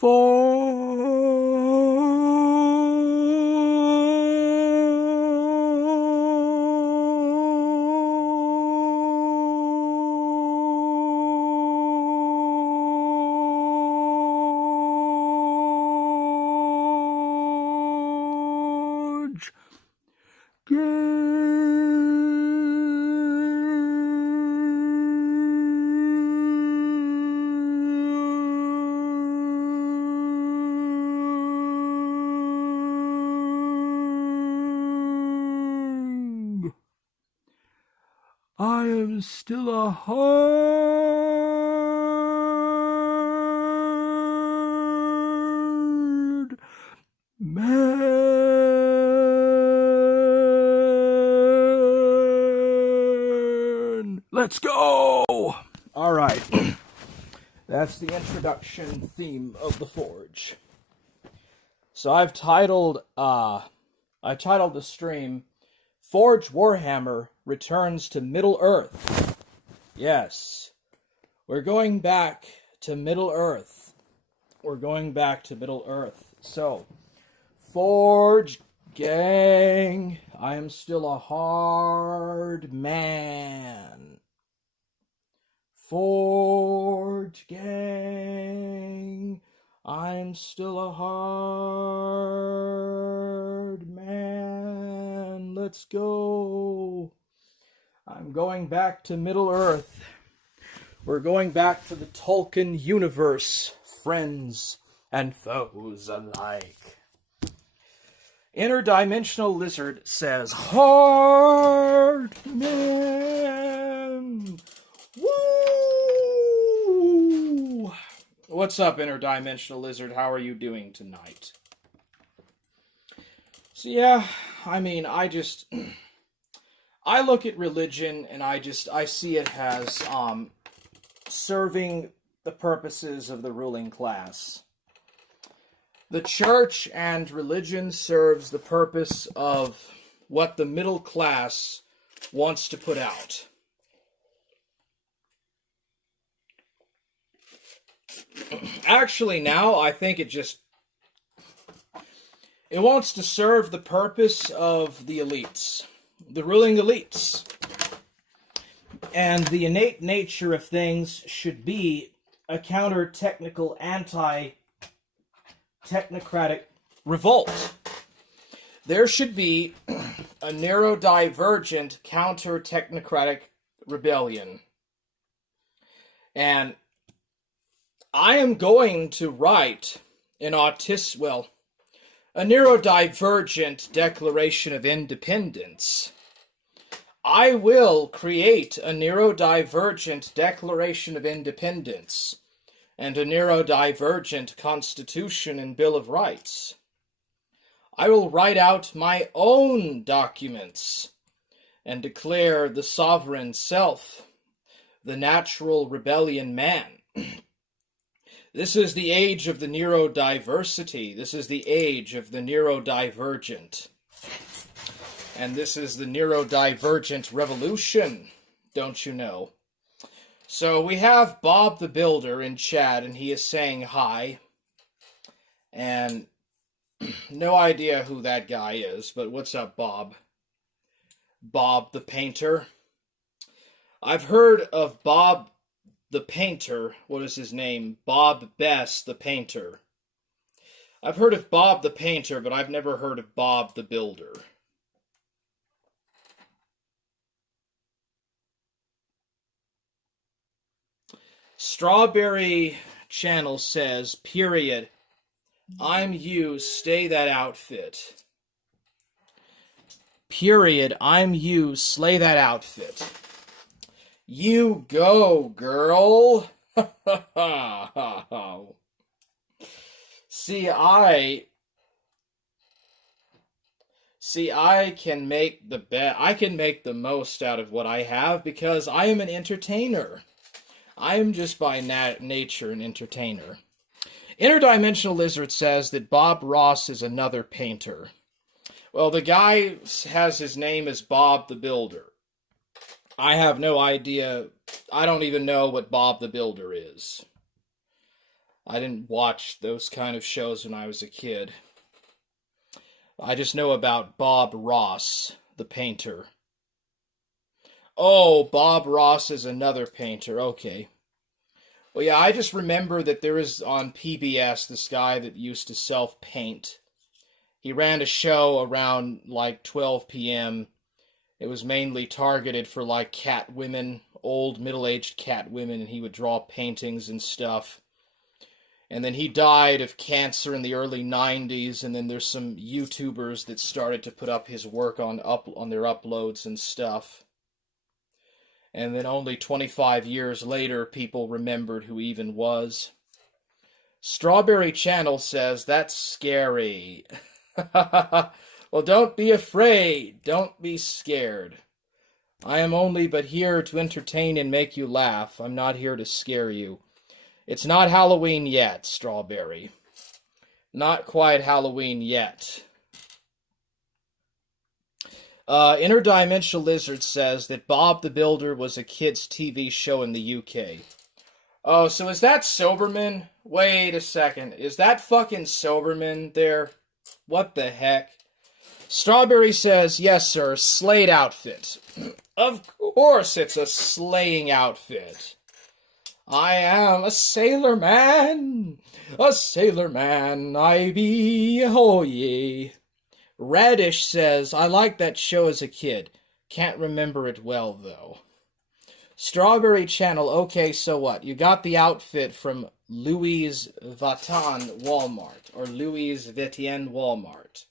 Forge Gang. I am still a hard man. Let's go! All right. That's the introduction theme of the Forge. So I titled the stream Forge Warhammer Returns to Middle-earth. Yes. We're going back to Middle-earth. So, Forge Gang, I am still a hard man. Forge Gang, I'm still a hard man. Let's go. I'm going back to Middle-earth. We're going back to the Tolkien universe, friends and foes alike. Interdimensional Lizard says, hard man. Woo! What's up, Interdimensional Lizard? How are you doing tonight? So yeah, I mean, I look at religion and I see it as serving the purposes of the ruling class. The church and religion serves the purpose of what the middle class wants to put out. Actually, now I think it wants to serve the purpose of the elites, the ruling elites. And the innate nature of things should be a counter-technical, anti-technocratic revolt. There should be a neurodivergent counter-technocratic rebellion. And I am going to write a neurodivergent Declaration of Independence. I will create a neurodivergent Declaration of Independence and a neurodivergent Constitution and Bill of Rights. I will write out my own documents and declare the sovereign self, the natural rebellion man. This is the age of the neurodiversity. This is the age of the neurodivergent. And this is the neurodivergent revolution, don't you know? So we have Bob the Builder in chat, and he is saying hi. And no idea who that guy is, but what's up, Bob? Bob the Painter. I've heard of Bob the Painter. What is his name? Bob Bess the Painter. I've heard of Bob the Painter, but I've never heard of Bob the Builder. Strawberry Channel says, period, I'm you, stay that outfit. Period, I'm you, slay that outfit. You go, girl. See, I can make the most out of what I have because I am an entertainer. I am just by nature an entertainer. Interdimensional Lizard says that Bob Ross is another painter. Well, the guy has his name as Bob the Builder. I have no idea. I don't even know what Bob the Builder is. I didn't watch those kind of shows when I was a kid. I just know about Bob Ross, the painter. Oh, Bob Ross is another painter. Okay. Well, yeah, I just remember that there is on PBS this guy that used to self-paint. He ran a show around like 12 p.m. It was mainly targeted for like cat women, old middle-aged cat women, and he would draw paintings and stuff. And then he died of cancer in the early 90s, and then there's some YouTubers that started to put up his work on their uploads and stuff. And then only 25 years later, people remembered who he even was. Strawberry Channel says, that's scary. Well, don't be afraid. Don't be scared. I am only but here to entertain and make you laugh. I'm not here to scare you. It's not Halloween yet, Strawberry. Not quite Halloween yet. Interdimensional Lizard says that Bob the Builder was a kid's TV show in the UK. Oh, so is that Soberman? Wait a second. Is that fucking Soberman there? What the heck? Strawberry says, yes, sir, Slade outfit. Of course it's a slaying outfit. I am a sailor man, I be, oh ye. Radish says, I liked that show as a kid. Can't remember it well, though. Strawberry Channel, okay, so what? You got the outfit from Louis Vuitton Walmart, or Louis Vuitton Walmart.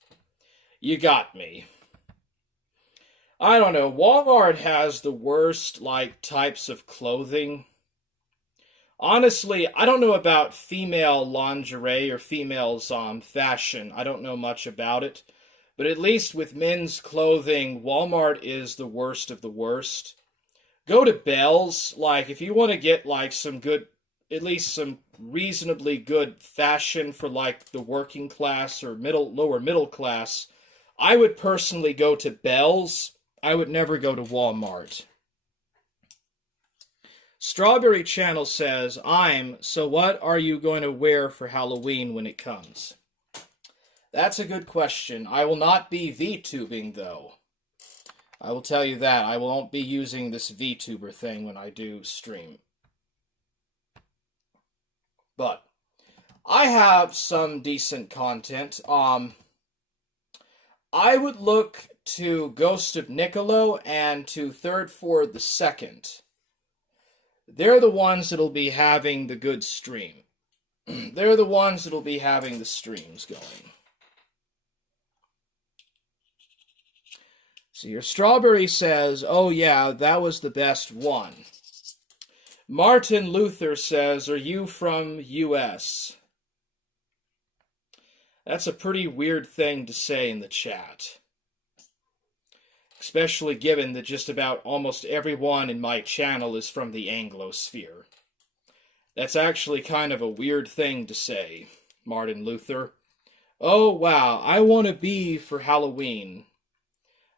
You got me. I don't know, Walmart has the worst, like, types of clothing. Honestly, I don't know about female lingerie or females fashion. I don't know much about it. But at least with men's clothing, Walmart is the worst of the worst. Go to Belle's. Like, if you want to get, like, some good, at least some reasonably good fashion for, like, the working class or lower middle class, I would personally go to Belle's. I would never go to Walmart. Strawberry Channel says, so what are you going to wear for Halloween when it comes? That's a good question. I will not be VTubing, though. I will tell you that. I won't be using this VTuber thing when I do stream. But I have some decent content. I would look to Ghost of Nicolo and to Third Ford the Second. They're the ones that'll be having the good stream. They're the ones that'll be having the streams going. So your Strawberry says, oh yeah, that was the best one. Martin Luther says, are you from US? That's a pretty weird thing to say in the chat. Especially given that just about almost everyone in my channel is from the Anglosphere. That's actually kind of a weird thing to say, Martin Luther. Oh wow, I want to be for Halloween.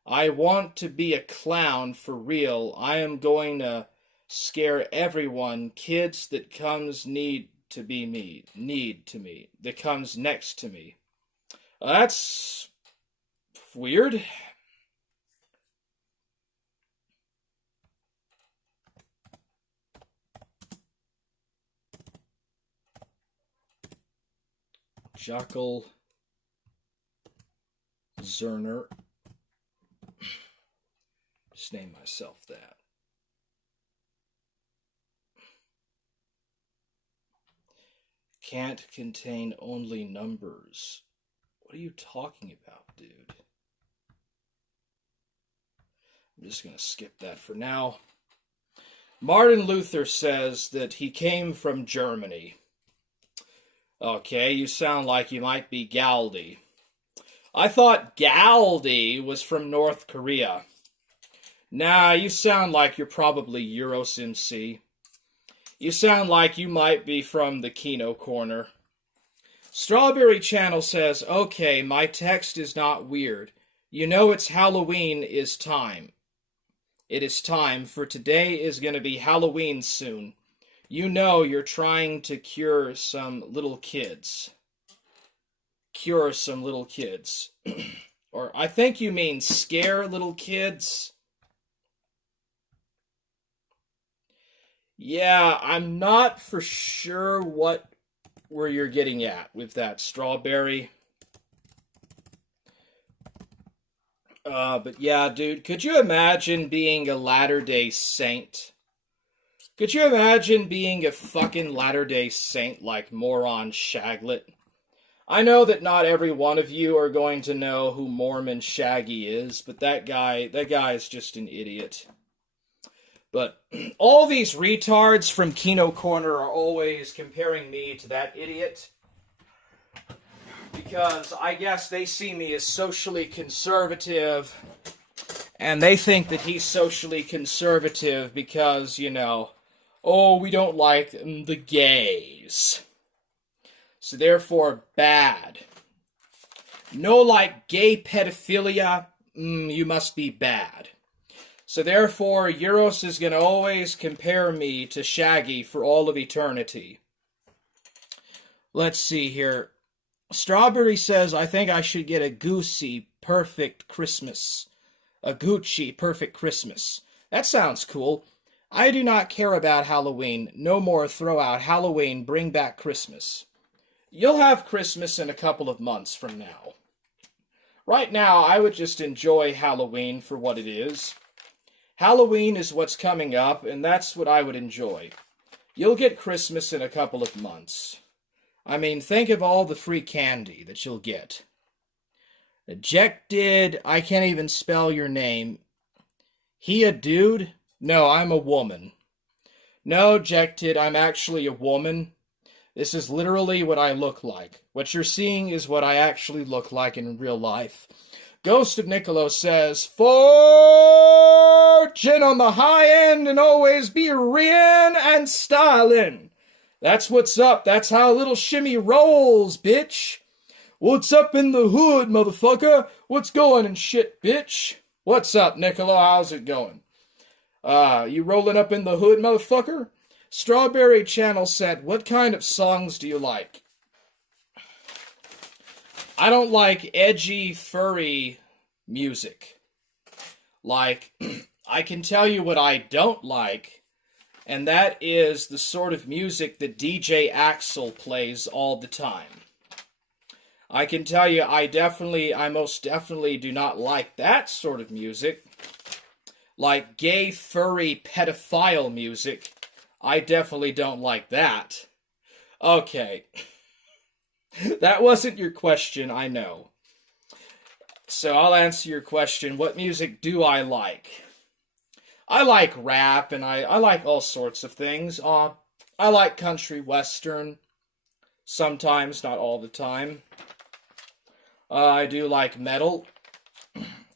I want to be a clown for real. I am going to scare everyone. Kids that comes need to me, that comes next to me. That's weird. Jackal Zerner. Just name myself that. Can't contain only numbers. What are you talking about, dude? I'm just going to skip that for now. Martin Luther says that he came from Germany. Okay, you sound like you might be Galdi. I thought Galdi was from North Korea. Nah, you sound like you're probably EuroSimC. You sound like you might be from the Kino Corner. Strawberry Channel says, okay, my text is not weird. You know it's Halloween is time. It is time, for today is going to be Halloween soon. You know you're trying to cure some little kids. Cure some little kids. Or I think you mean scare little kids. Yeah, I'm not for sure where you're getting at with that, Strawberry. But yeah, dude, could you imagine being a Latter-day Saint? Could you imagine being a fucking Latter-day Saint like Moron Shaglet? I know that not every one of you are going to know who Mormon Shaggy is, but that guy is just an idiot. But all these retards from Kino Corner are always comparing me to that idiot. Because I guess they see me as socially conservative, and they think that he's socially conservative because, you know, oh, we don't like the gays. So therefore, bad. No, like gay pedophilia, you must be bad. So therefore, Euros is going to always compare me to Shaggy for all of eternity. Let's see here. Strawberry says, I think I should get a Gucci Perfect Christmas. A Gucci Perfect Christmas. That sounds cool. I do not care about Halloween. No more throw out Halloween, bring back Christmas. You'll have Christmas in a couple of months from now. Right now, I would just enjoy Halloween for what it is. Halloween is what's coming up, and that's what I would enjoy. You'll get Christmas in a couple of months. I mean, think of all the free candy that you'll get. Ejected, I can't even spell your name. He a dude? No, I'm a woman. No, Ejected, I'm actually a woman. This is literally what I look like. What you're seeing is what I actually look like in real life. Ghost of Niccolo says, fortune on the high end and always be rin and stylin'. That's what's up. That's how little Shimmy rolls, bitch. What's up in the hood, motherfucker? What's going and shit, bitch? What's up, Niccolo? How's it going? You rolling up in the hood, motherfucker? Strawberry Channel said, what kind of songs do you like? I don't like edgy, furry music. Like, I can tell you what I don't like, and that is the sort of music that DJ Axel plays all the time. I can tell you I most definitely do not like that sort of music. Like gay, furry, pedophile music. I definitely don't like that. Okay. That wasn't your question, I know. So I'll answer your question. What music do I like? I like rap, and I like all sorts of things. I like country western. Sometimes, not all the time. I do like metal.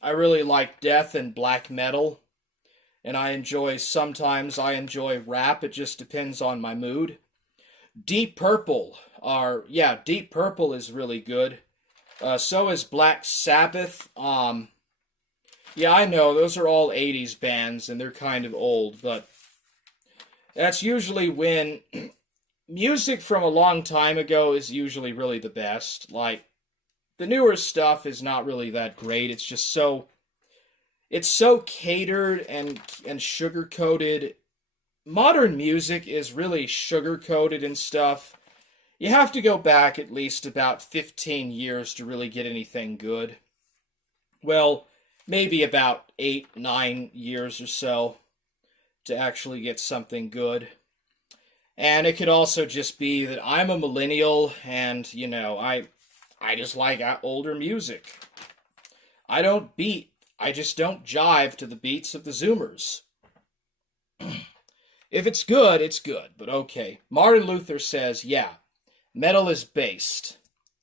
I really like death and black metal. And sometimes I enjoy rap. It just depends on my mood. Deep Purple Deep Purple is really good. So is Black Sabbath. Yeah, I know, those are all 80s bands, and they're kind of old, but that's usually when music from a long time ago is usually really the best. Like, the newer stuff is not really that great. It's just so catered and sugar-coated. Modern music is really sugar-coated and stuff. You have to go back at least about 15 years to really get anything good. Well, maybe about 8, 9 years or so to actually get something good. And it could also just be that I'm a millennial and, you know, I just like older music. I just don't jive to the beats of the Zoomers. If it's good, it's good, but okay. Martin Luther says, yeah, metal is based.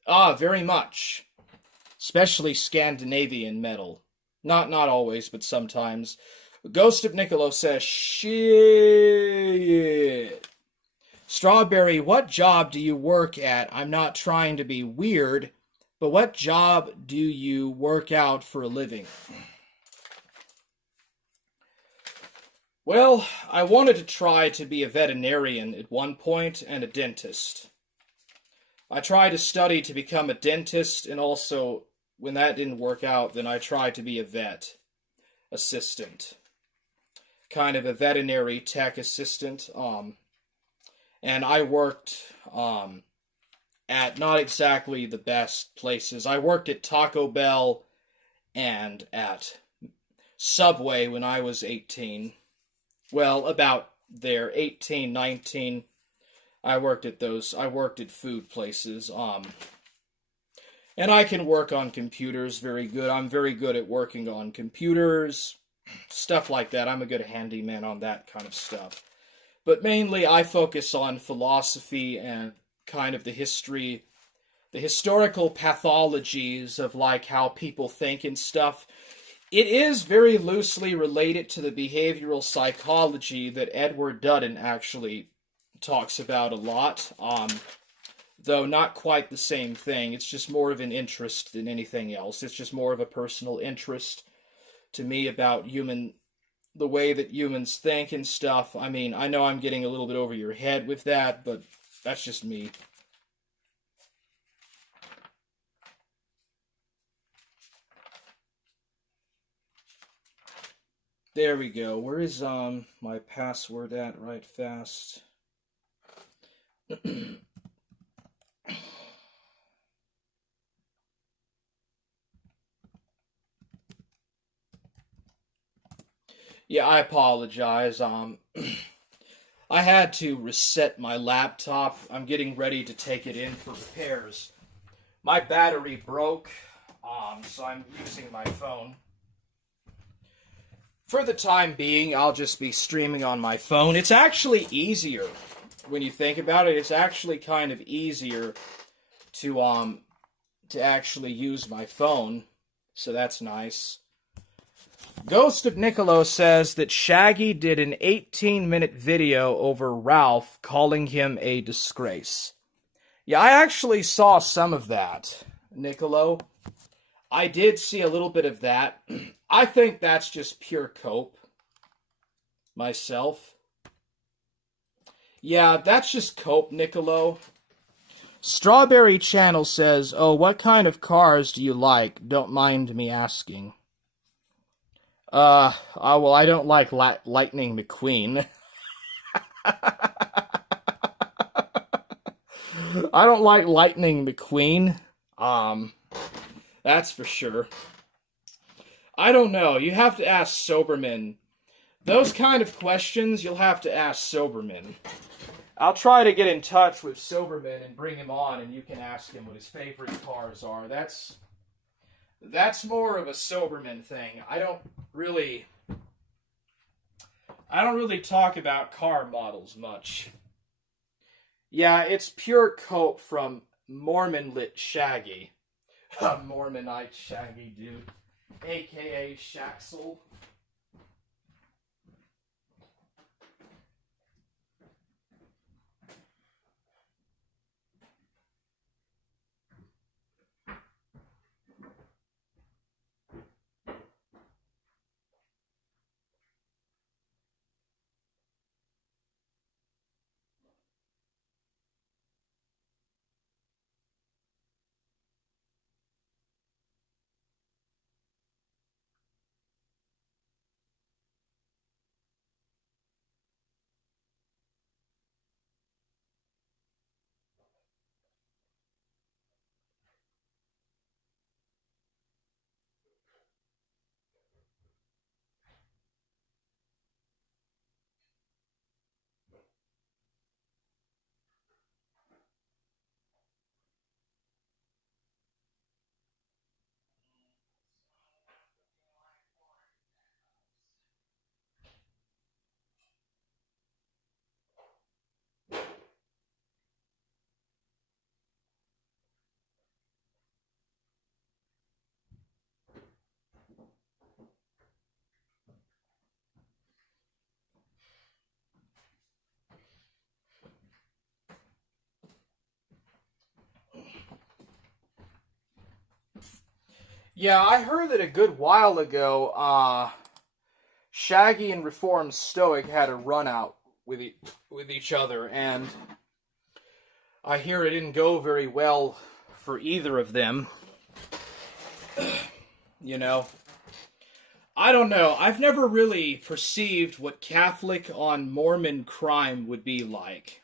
Very much. Especially Scandinavian metal. Not always, but sometimes. Ghost of Niccolo says, shit. Strawberry, what job do you work at? I'm not trying to be weird, but what job do you work out for a living? Well, I wanted to try to be a veterinarian at one point and a dentist. I tried to study to become a dentist, and also, when that didn't work out, then I tried to be a vet assistant, kind of a veterinary tech assistant. And I worked at not exactly the best places. I worked at Taco Bell and at Subway when I was 18. Well, about there, 18, 19. I worked at those. I worked at food places. And I can work on computers very good. I'm very good at working on computers, stuff like that. I'm a good handyman on that kind of stuff. But mainly I focus on philosophy and kind of the history, the historical pathologies of like how people think and stuff. It is very loosely related to the behavioral psychology that Edward Dutton actually talks about a lot, though not quite the same thing. It's just more of an interest than anything else. It's just more of a personal interest to me about the way that humans think and stuff. I mean, I know I'm getting a little bit over your head with that, but that's just me. There we go. Where is my password at right fast? Yeah, I apologize. I had to reset my laptop. I'm getting ready to take it in for repairs. My battery broke, so I'm using my phone. For the time being, I'll just be streaming on my phone. It's actually easier when you think about it. It's actually kind of easier to actually use my phone, so that's nice. Ghost of Niccolo says that Shaggy did an 18-minute video over Ralph calling him a disgrace. Yeah, I actually saw some of that, Niccolo. I did see a little bit of that. I think that's just pure cope, myself. Yeah, that's just cope, Niccolo. Strawberry Channel says, oh, what kind of cars do you like? Don't mind me asking. Well, I don't like Lightning McQueen. I don't like Lightning McQueen. That's for sure. I don't know. You have to ask Soberman. Those kind of questions, you'll have to ask Soberman. I'll try to get in touch with Soberman and bring him on, and you can ask him what his favorite cars are. That's more of a Soberman thing. I don't really talk about car models much. Yeah, it's pure cope from Mormonlit Shaggy. Mormonite Shaggy, dude. AKA Shaxel. Yeah, I heard that a good while ago, Shaggy and Reformed Stoic had a run out with each other, and I hear it didn't go very well for either of them. You know, I don't know. I've never really perceived what Catholic on Mormon crime would be like.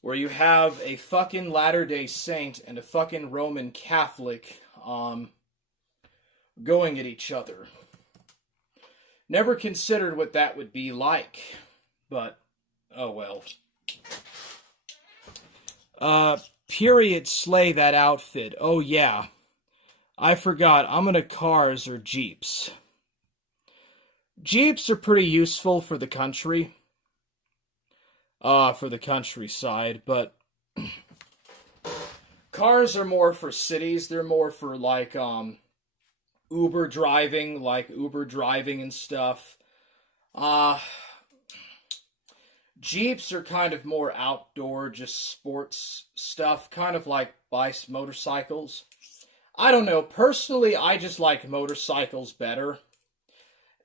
Where you have a fucking Latter-day Saint and a fucking Roman Catholic going at each other. Never considered what that would be like. But, oh well. Period, slay that outfit. Oh yeah. I forgot, I'm into cars or Jeeps. Jeeps are pretty useful for the country. For the countryside, but cars are more for cities. They're more for, like, Uber driving and stuff. Jeeps are kind of more outdoor, just sports stuff, kind of like motorcycles. I don't know, personally, I just like motorcycles better.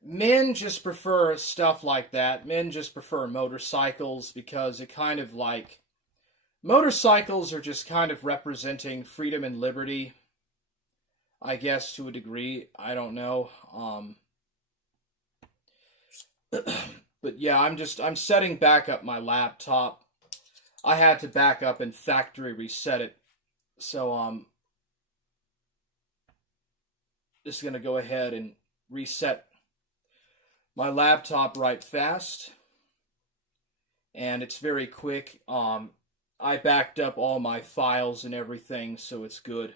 Men just prefer stuff like that. Men just prefer motorcycles because it kind of like... Motorcycles are just kind of representing freedom and liberty. I guess to a degree. I don't know. But yeah, I'm setting back up my laptop. I had to back up and factory reset it. So, just gonna go ahead and reset my laptop right fast, and it's very quick. I backed up all my files and everything, so it's good.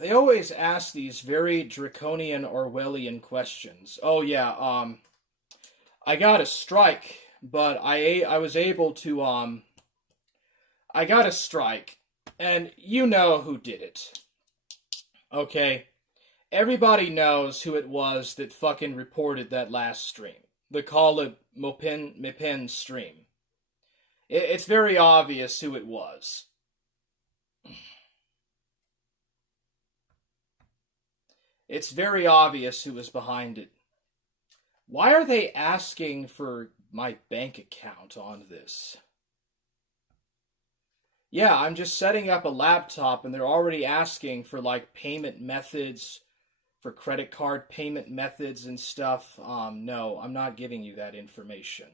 They always ask these very draconian Orwellian questions. Oh yeah, I got a strike, but I was able to, I got a strike, and you know who did it. Okay? Everybody knows who it was that fucking reported that last stream. The Caleb Mopin stream. It's very obvious who it was. It's very obvious who was behind it. Why are they asking for my bank account on this? Yeah, I'm just setting up a laptop and they're already asking for, like, payment methods, for credit card payment methods and stuff. No, I'm not giving you that information.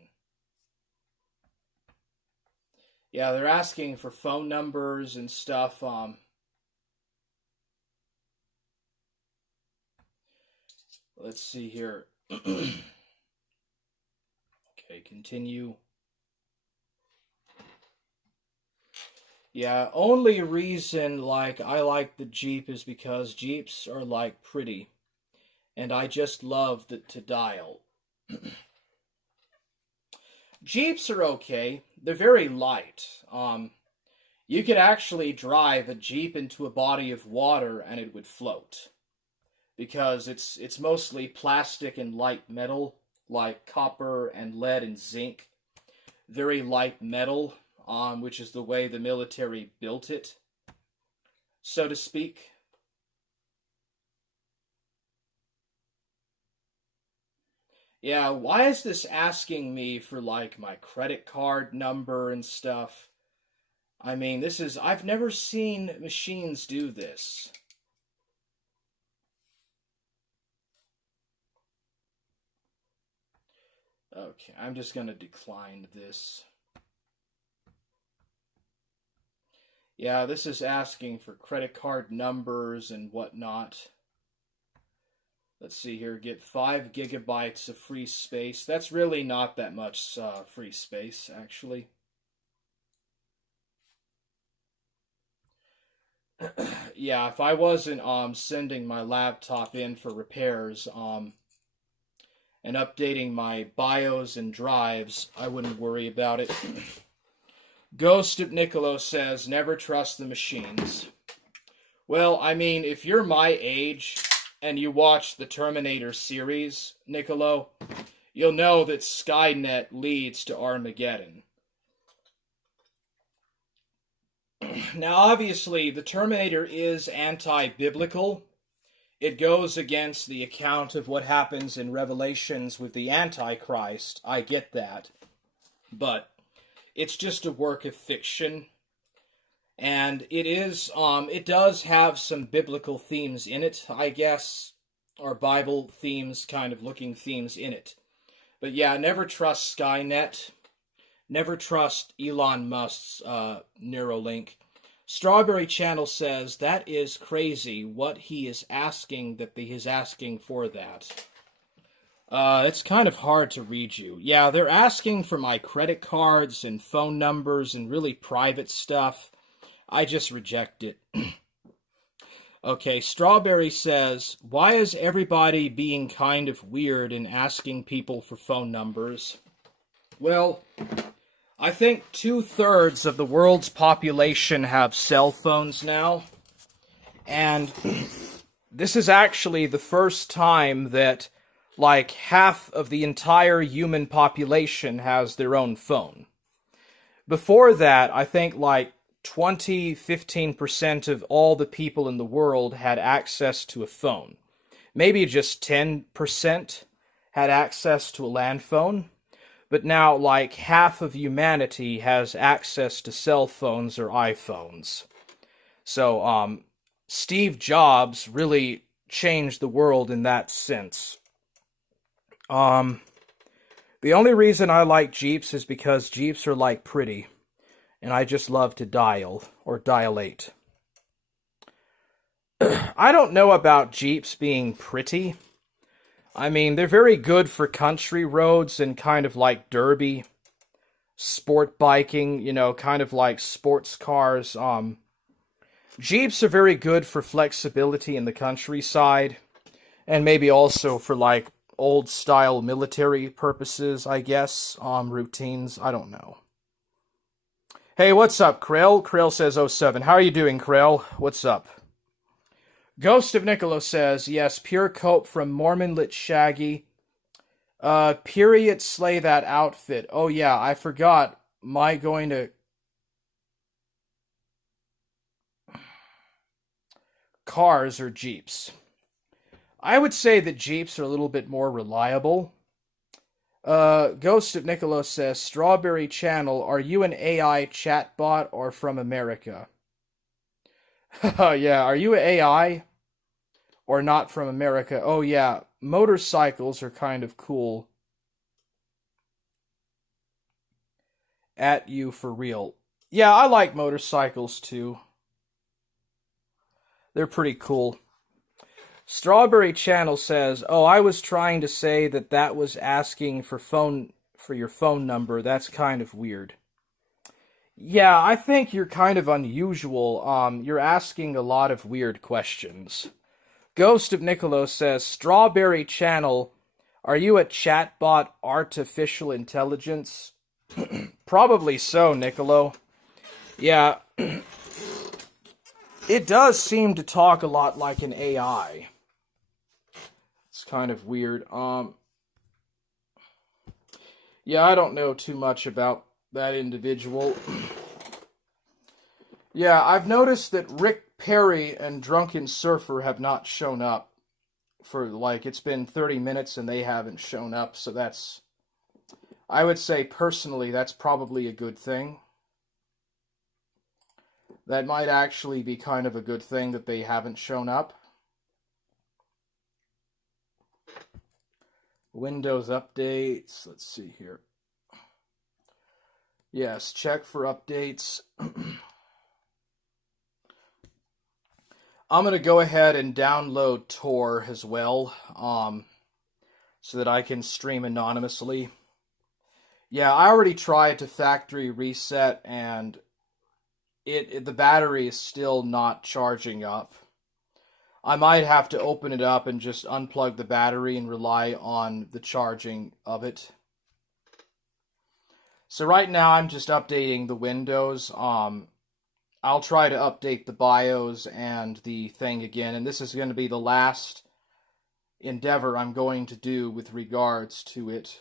Yeah, they're asking for phone numbers and stuff. Let's see here. Okay, continue. Yeah, only reason, like, I like the Jeep is because Jeeps are, like, pretty. And I just love to dial. Jeeps are okay. They're very light. You could actually drive a Jeep into a body of water and it would float. Because it's mostly plastic and light metal, like copper and lead and zinc. Very light metal. Which is the way the military built it, so to speak. Yeah, why is this asking me for, like, my credit card number and stuff? I mean, I've never seen machines do this. Okay, I'm just gonna decline this. Yeah, this is asking for credit card numbers and whatnot. Let's see here, get 5 gigabytes of free space. That's really not that much free space, actually. Yeah, if I wasn't sending my laptop in for repairs and updating my BIOS and drives, I wouldn't worry about it. Ghost of Niccolo says, never trust the machines. Well, I mean, if you're my age and you watch the Terminator series, Niccolo, you'll know that Skynet leads to Armageddon. Now, obviously, the Terminator is anti-biblical, it goes against the account of what happens in Revelations with the Antichrist. I get that. But it's just a work of fiction. And it does have some biblical themes in it, I guess, or Bible themes, kind of looking themes in it. But yeah, never trust Skynet. Never trust Elon Musk's Neuralink. Strawberry Channel says, that is crazy what he is asking, that he is asking for that. It's kind of hard to read you. Yeah, they're asking for my credit cards and phone numbers and really private stuff. I just reject it. Okay, Strawberry says, why is everybody being kind of weird and asking people for phone numbers? Well, I think 2/3 of the world's population have cell phones now. And this is actually the first time that, like, half of the entire human population has their own phone. Before that, I think, like, 15% of all the people in the world had access to a phone. Maybe just 10% had access to a land phone. But now, like, half of humanity has access to cell phones or iPhones. So, Steve Jobs really changed the world in that sense. The only reason I like Jeeps is because Jeeps are, like, pretty. And I just love to dial, or dilate. I don't know about Jeeps being pretty. I mean, they're very good for country roads and kind of like derby, sport biking, you know, kind of like sports cars. Jeeps are very good for flexibility in the countryside, and maybe also for like old-style military purposes, I guess, routines, I don't know. Hey, what's up, Krell? Krell says 07. How are you doing, Krell? What's up? Ghost of Niccolo says, yes, pure cope from Mormonlit Shaggy. Period slay that outfit. Oh yeah, I forgot. My going to... Cars or Jeeps? I would say that Jeeps are a little bit more reliable. Ghost of Niccolo says, Strawberry Channel, are you an AI chatbot or from America? Yeah, are you an AI? Or not from America? Oh yeah, motorcycles are kind of cool. At you for real. Yeah, I like motorcycles too. They're pretty cool. Strawberry Channel says, oh, I was trying to say that was asking for your phone number. That's kind of weird. Yeah, I think you're kind of unusual. You're asking a lot of weird questions. Ghost of Niccolo says, Strawberry Channel, are you a chatbot artificial intelligence? Probably so, Niccolo. Yeah, it does seem to talk a lot like an AI. It's kind of weird. Yeah, I don't know too much about that individual. Yeah, I've noticed that Rick Perry and Drunken Surfer have not shown up for, like, it's been 30 minutes and they haven't shown up, so that's, I would say personally, that's probably a good thing. That might actually be kind of a good thing that they haven't shown up. Windows updates, let's see here. Yes, check for updates. I'm going to go ahead and download Tor as well, so that I can stream anonymously. Yeah, I already tried to factory reset, and the battery is still not charging up. I might have to open it up and just unplug the battery and rely on the charging of it. So right now I'm just updating the Windows. I'll try to update the BIOS and the thing again, and this is going to be the last endeavor I'm going to do with regards to it.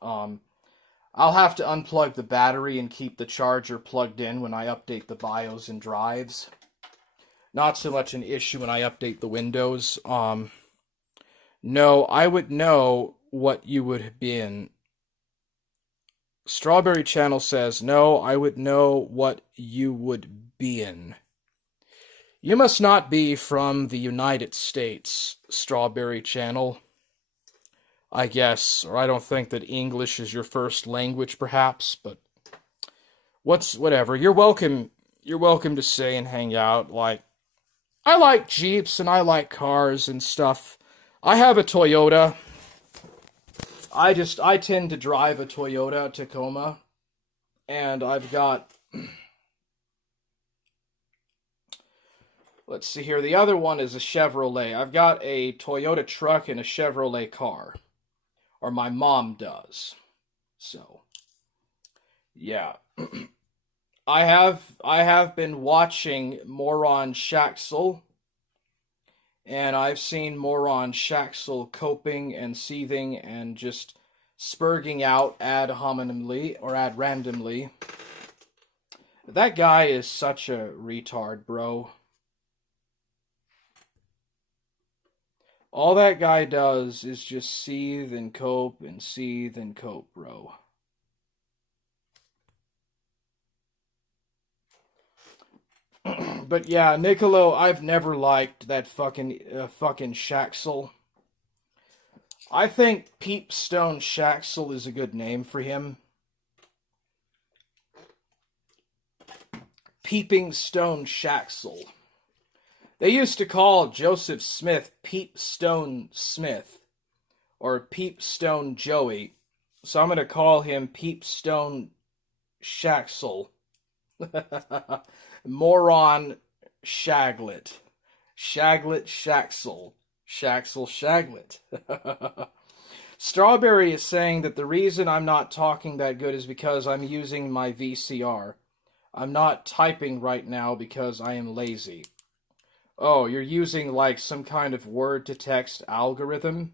I'll have to unplug the battery and keep the charger plugged in when I update the BIOS and drives. not so much an issue when I update the windows. No, I would know what you would have been. Strawberry Channel says, no, I would know what you would be in. You must not be from the United States, Strawberry Channel. I guess, or I don't think that English is your first language, perhaps, but whatever. You're welcome to stay and hang out. Like, I like Jeeps and I like cars and stuff. I have a Toyota. I tend to drive a Toyota Tacoma, and I've got, let's see here, the other one is a Chevrolet. I've got a Toyota truck and a Chevrolet car, or my mom does. So, yeah. I have been watching Moron Shaxel, and I've seen Moron Shaxel coping and seething and just spurging out ad hominemly or ad randomly. That guy is such a retard, bro. All that guy does is just seethe and cope and seethe and cope, bro. But yeah, Niccolo, I've never liked that fucking Shaxel. I think Peepstone Shaxel is a good name for him. Peeping Stone Shaxel. They used to call Joseph Smith Peepstone Smith, or Peepstone Joey, so I'm going to call him Peepstone Shaxel. Moron Shaglet. Shaglet Shaxel. Shaxel Shaglet. Strawberry is saying that the reason I'm not talking that good is because I'm using my VCR. I'm not typing right now because I am lazy. Oh, you're using like some kind of word-to-text algorithm?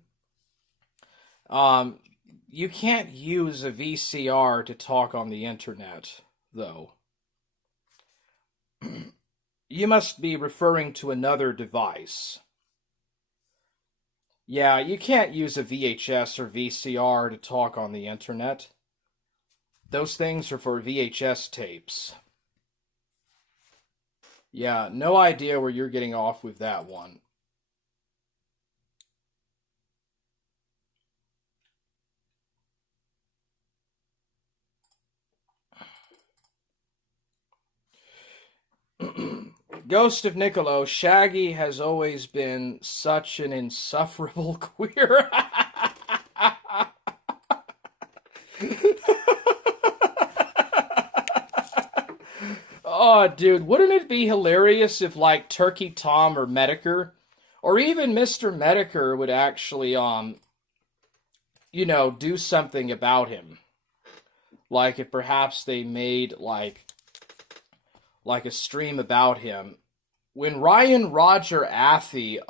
You can't use a VCR to talk on the internet, though. You must be referring to another device. Yeah, you can't use a VHS or VCR to talk on the internet. Those things are for VHS tapes. Yeah, no idea where you're getting off with that one. Ghost of Niccolo, Shaggy has always been such an insufferable queer. Oh, dude, wouldn't it be hilarious if, like, Turkey Tom or Medicare, or even Mr. Medicare would actually, do something about him? Like, if perhaps they made, like a stream about him. When Ryan Roger Athey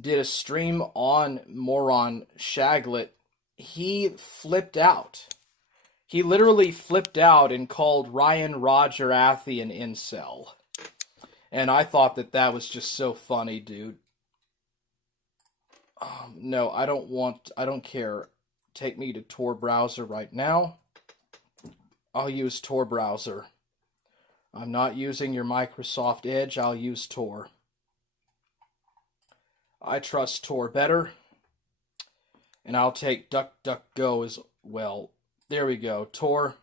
did a stream on Moron Shaglet, he flipped out. He literally flipped out and called Ryan Roger Athey an incel. And I thought that was just so funny, dude. No, I don't care. Take me to Tor browser right now. I'll use Tor browser. I'm not using your Microsoft Edge, I'll use Tor. I trust Tor better. And I'll take DuckDuckGo as well. There we go, Tor.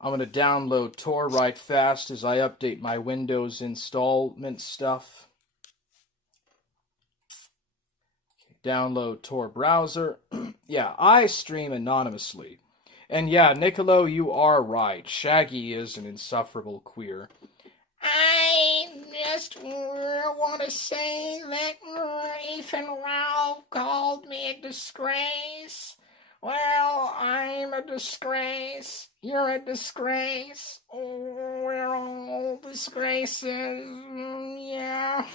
I'm going to download Tor right fast as I update my Windows installment stuff. Download Tor browser. Yeah, I stream anonymously. And yeah, Niccolo, you are right. Shaggy is an insufferable queer. I just want to say that Ethan Ralph called me a disgrace. Well, I'm a disgrace. You're a disgrace. We're all disgraces. Yeah.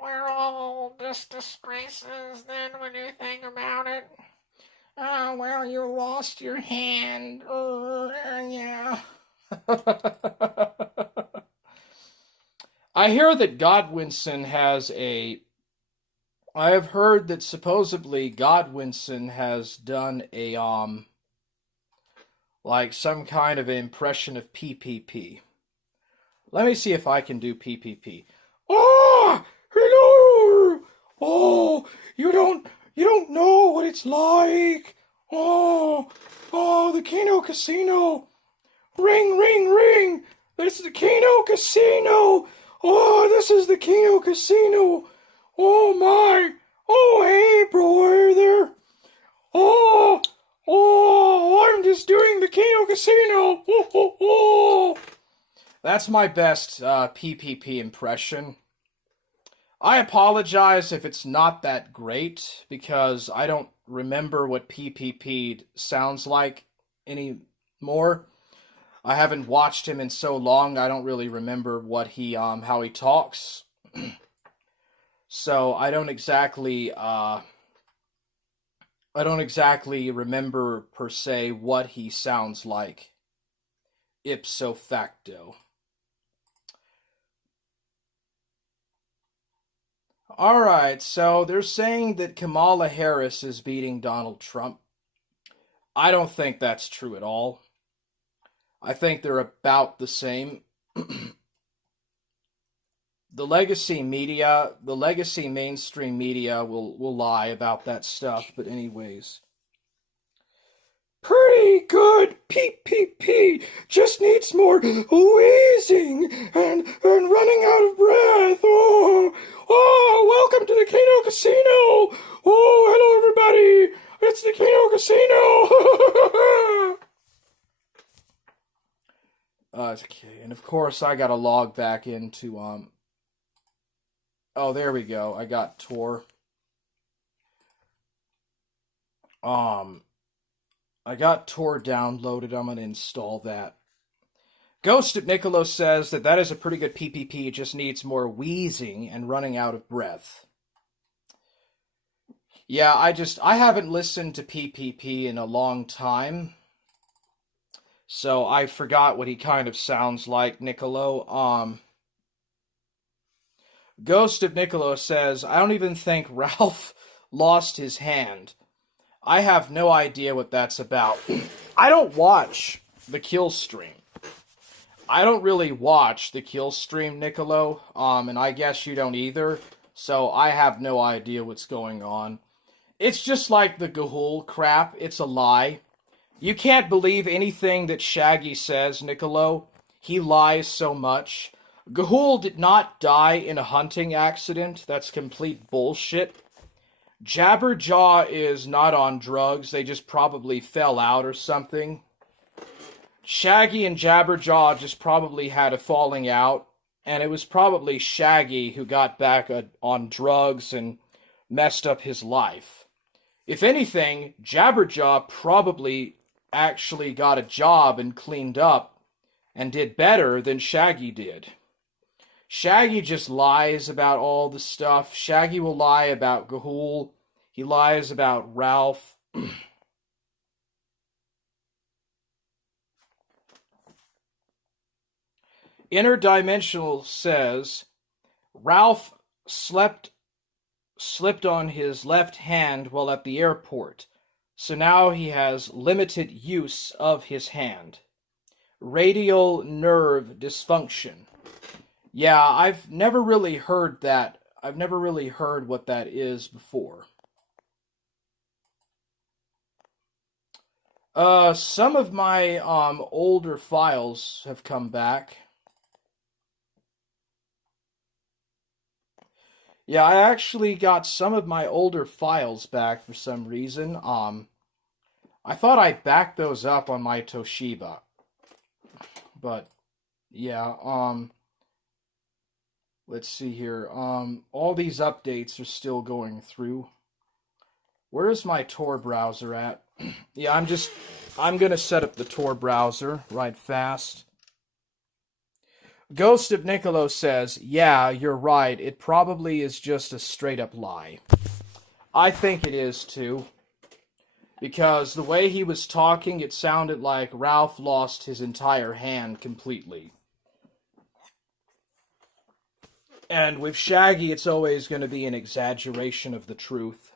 We're all just disgraces then when you think about it. Oh, well, you lost your hand. Yeah. I hear that Godwinson has a. I have heard that supposedly Godwinson has done a like some kind of impression of PPP. Let me see if I can do PPP. Oh, hello. Oh, you don't know what it's like. Oh, the Keno Casino. Ring, ring, ring. It's the Keno Casino. Oh, this is the Keno Casino. Oh my. Oh, hey, bro there. Oh, I'm just doing the Keno Casino. Oh. That's my best PPP impression. I apologize if it's not that great, because I don't remember what PPP sounds like anymore. I haven't watched him in so long, I don't really remember what he, how he talks. So I don't exactly remember per se what he sounds like ipso facto. Alright, so they're saying that Kamala Harris is beating Donald Trump. I don't think that's true at all. I think they're about the same. The legacy mainstream media will lie about that stuff, but anyways. Pretty good PPP, just needs more wheezing and running out of breath. Oh, welcome to the Keno Casino. Oh, hello everybody, it's the Keno Casino. Okay, and of course I gotta log back into, oh, there we go, I got Tor. I got Tor downloaded, I'm gonna install that. Ghost of Niccolo says that is a pretty good PPP, it just needs more wheezing and running out of breath. Yeah, I haven't listened to PPP in a long time. So I forgot what he kind of sounds like, Niccolo. Ghost of Niccolo says, I don't even think Ralph lost his hand. I have no idea what that's about. I don't watch the kill stream. I don't really watch the kill stream, Niccolo, and I guess you don't either, so I have no idea what's going on. It's just like the Ga'Hoole crap, it's a lie. You can't believe anything that Shaggy says, Niccolo. He lies so much. Ga'Hoole did not die in a hunting accident. That's complete bullshit. Jabberjaw is not on drugs. They just probably fell out or something. Shaggy and Jabberjaw just probably had a falling out. And it was probably Shaggy who got back on drugs and messed up his life. If anything, Jabberjaw probably actually got a job and cleaned up and did better than Shaggy did. Shaggy just lies about all the stuff. Shaggy will lie about Ga'Hoole. He lies about Ralph. Interdimensional says, Ralph slipped on his left hand while at the airport. So now he has limited use of his hand. Radial nerve dysfunction. Yeah, I've never really heard that. I've never really heard what that is before. Some of my older files have come back. Yeah, I actually got some of my older files back for some reason. I thought I backed those up on my Toshiba. But, yeah, let's see here. All these updates are still going through. Where is my Tor browser at? Yeah, I'm gonna set up the Tor browser right fast. Ghost of Niccolo says, yeah, you're right, it probably is just a straight-up lie. I think it is, too. Because the way he was talking, it sounded like Ralph lost his entire hand completely. And with Shaggy, it's always going to be an exaggeration of the truth.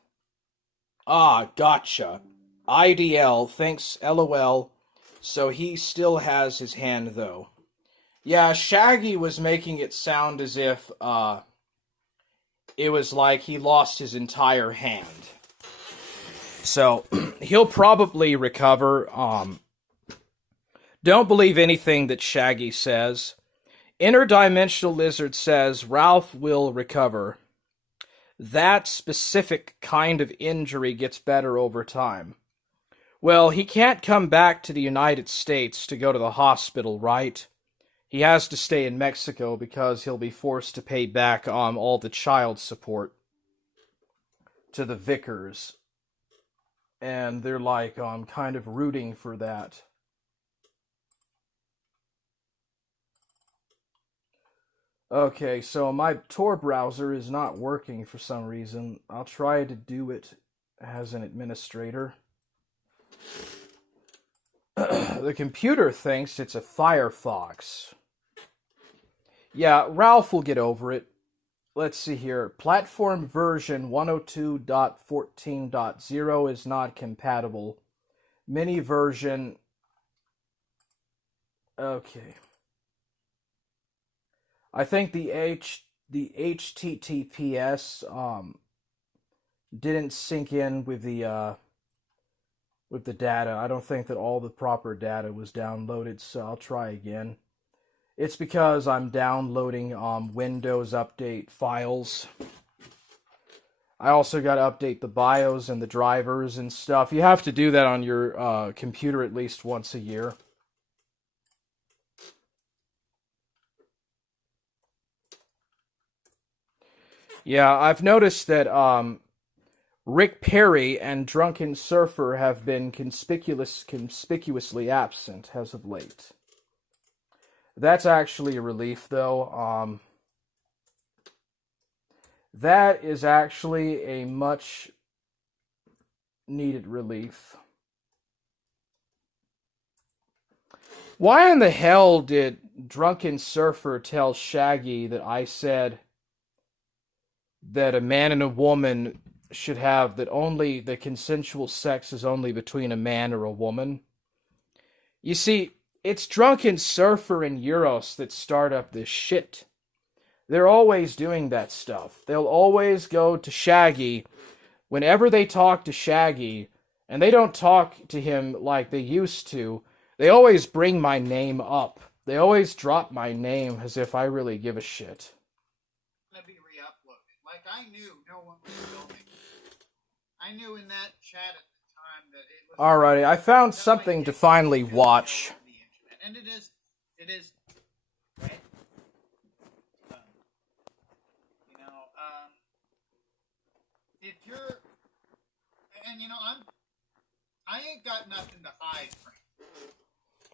Ah, gotcha. IDL, thanks LOL. So he still has his hand, though. Yeah, Shaggy was making it sound as if, it was like he lost his entire hand. So, he'll probably recover. Don't believe anything that Shaggy says. Interdimensional Lizard says Ralph will recover. That specific kind of injury gets better over time. Well, he can't come back to the United States to go to the hospital, right? He has to stay in Mexico because he'll be forced to pay back all the child support to the Vickers. And they're like kind of rooting for that. Okay, so my Tor browser is not working for some reason. I'll try to do it as an administrator. The computer thinks it's a Firefox. Yeah, Ralph will get over it. Let's see here. Platform version 102.14.0 is not compatible. Mini version... Okay. I think the HTTPS didn't sync in with the data. I don't think that all the proper data was downloaded, so I'll try again. It's because I'm downloading Windows Update files. I also got to update the BIOS and the drivers and stuff. You have to do that on your computer at least once a year. Yeah, I've noticed that Rick Perry and Drunken Surfer have been conspicuously absent as of late. That's actually a relief, though. That is actually a much needed relief. Why in the hell did Drunken Surfer tell Shaggy that I said that a man and a woman should have that only the consensual sex is only between a man or a woman? You see, it's Drunken Surfer and Euros that start up this shit. They're always doing that stuff. They'll always go to Shaggy whenever they talk to Shaggy, and they don't talk to him like they used to. They always bring my name up. They always drop my name as if I really give a shit. Like, I knew no one was filming. I knew in that chat at the time that it was... Alrighty, I found something to finally watch. And it is, right? If you're, and I ain't got nothing to hide, Frank.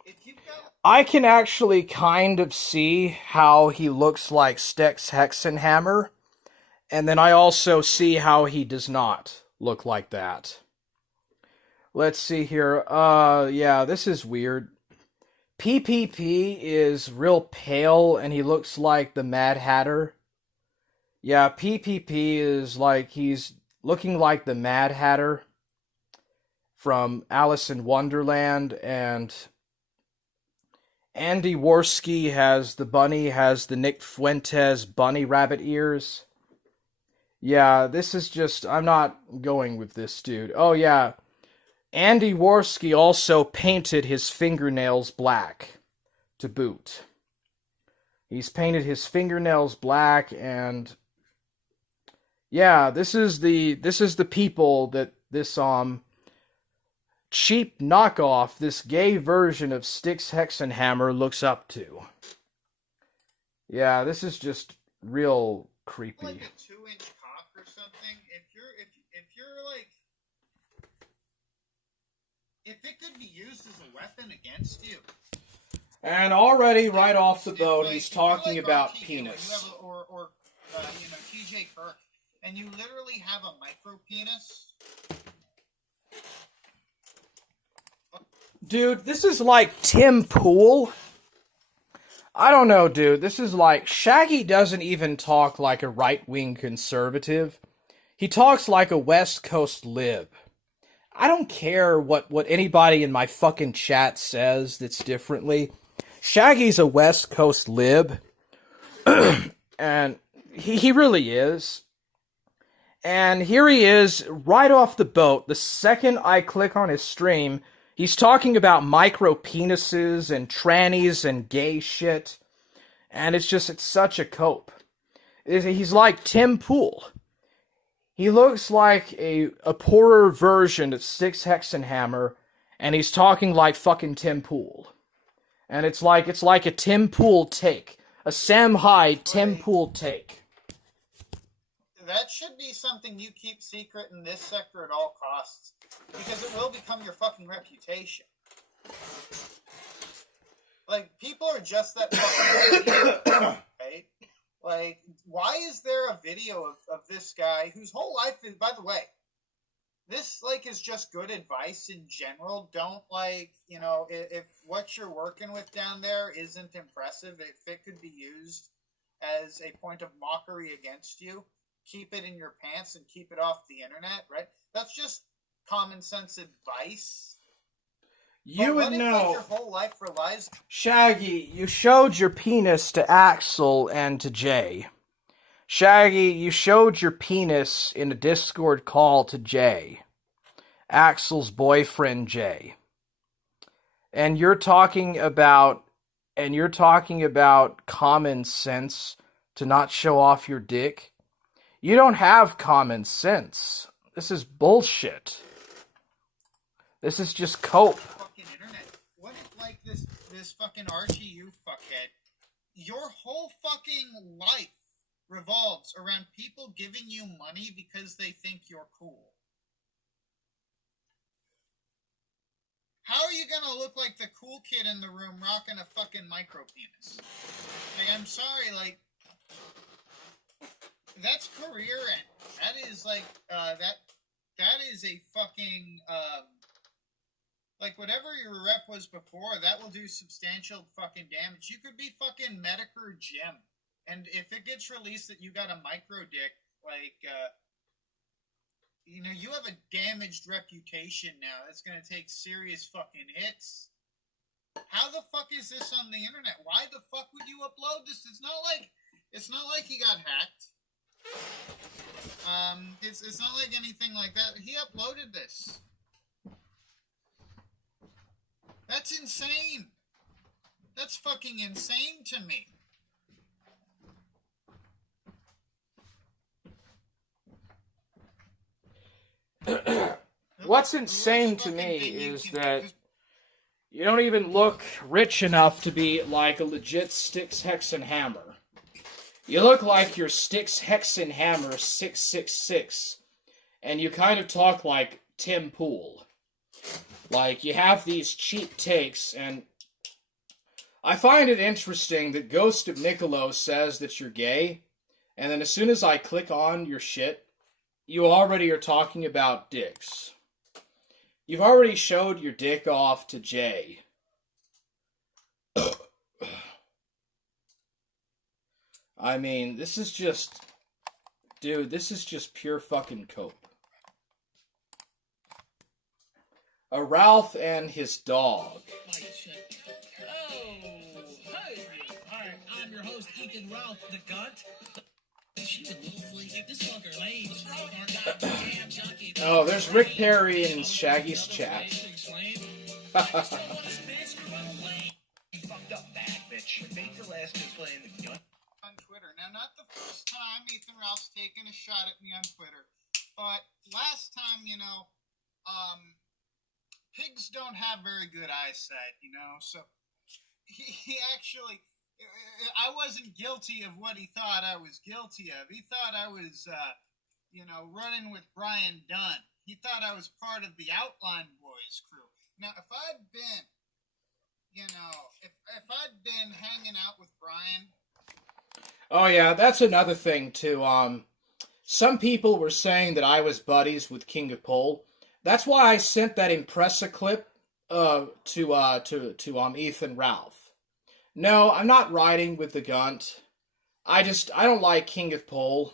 If you've got... I can actually kind of see how he looks like Styx Hexenhammer. And then I also see how he does not look like that. Let's see here. Yeah, this is weird. PPP is real pale, and he looks like the Mad Hatter. Yeah, PPP is like, he's looking like the Mad Hatter from Alice in Wonderland, and Andy Worski has the Nick Fuentes bunny rabbit ears. Yeah, this is just... I'm not going with this dude. Oh, yeah. Andy Worski also painted his fingernails black to boot. He's painted his fingernails black, and... Yeah, this is the people that this, cheap knockoff, this gay version of Styx Hexenhammer looks up to. Yeah, this is just real creepy. Like a 2-inch cock or something. If you're like, if it could be used as a weapon against you. And already, right off the boat, he's talking about penis. Or TJ Kirk, and you literally have a micro penis. Dude, this is like Tim Pool. I don't know, dude. This is like Shaggy doesn't even talk like a right-wing conservative. He talks like a West Coast lib. I don't care what anybody in my fucking chat says that's differently. Shaggy's a West Coast lib, and he really is. And here he is, right off the boat. The second I click on his stream, he's talking about micro penises and trannies and gay shit. And it's such a cope. He's like Tim Pool. He looks like a poorer version of Styx Hexenhammer, and he's talking like fucking Tim Pool. And it's like a Tim Pool take. A Sam Hyde Tim Pool take. That should be something you keep secret in this sector at all costs, because it will become your fucking reputation. Like, people are just that fucking right? Like, why is there a video of this guy whose whole life is, by the way, this, like, is just good advice in general. Don't, like, you know, if what you're working with down there isn't impressive, if it could be used as a point of mockery against you, keep it in your pants and keep it off the internet, right? That's just common sense advice. You would know. Like, your whole life relies. Shaggy, you showed your penis to Axel and to Jay. Shaggy, you showed your penis in a Discord call to Jay. Axel's boyfriend, Jay. And you're talking about common sense to not show off your dick. You don't have common sense. This is bullshit. This is just cope. Fucking internet. What if, like, this fucking Archie, you fuckhead, your whole fucking life revolves around people giving you money because they think you're cool. How are you gonna look like the cool kid in the room rocking a fucking micro penis? Like, I'm sorry, like, that's career end. That is like that is a fucking like, whatever your rep was before, that will do substantial fucking damage. You could be fucking Medicare Jim, and if it gets released that you got a micro dick, like, you know, you have a damaged reputation now. That's gonna take serious fucking hits. How the fuck is this on the internet? Why the fuck would you upload this? It's not like he got hacked. It's not like anything like that. He uploaded this. That's insane. That's fucking insane to me. What's insane to me is that you don't even look rich enough to be like a legit Styx Hexenhammer. You look like you're Styx Hexenhammer 666, and you kind of talk like Tim Pool. Like, you have these cheap takes, and I find it interesting that Ghost of Niccolo says that you're gay, and then as soon as I click on your shit, you already are talking about dicks. You've already showed your dick off to Jay. I mean, this is just... Dude, this is just pure fucking cope. A Ralph and his dog. Oh, hey. Alright, I'm your host, Ethan Ralph, the Gunt. Oh, there's Rick Perry in Shaggy's chat. On Twitter. Now, not the first time Ethan Ralph's taken a shot at me on Twitter, but last time, you know, pigs don't have very good eyesight, you know, so he actually, I wasn't guilty of what he thought I was guilty of. He thought I was, you know, running with Brian Dunn. He thought I was part of the Outline Boys crew. Now, if I'd been, you know, if I'd been hanging out with Brian... Oh yeah, that's another thing too. Some people were saying that I was buddies with King of Pole. That's why I sent that Impressa clip to Ethan Ralph. No, I'm not riding with the Gunt. I don't like King of Pole,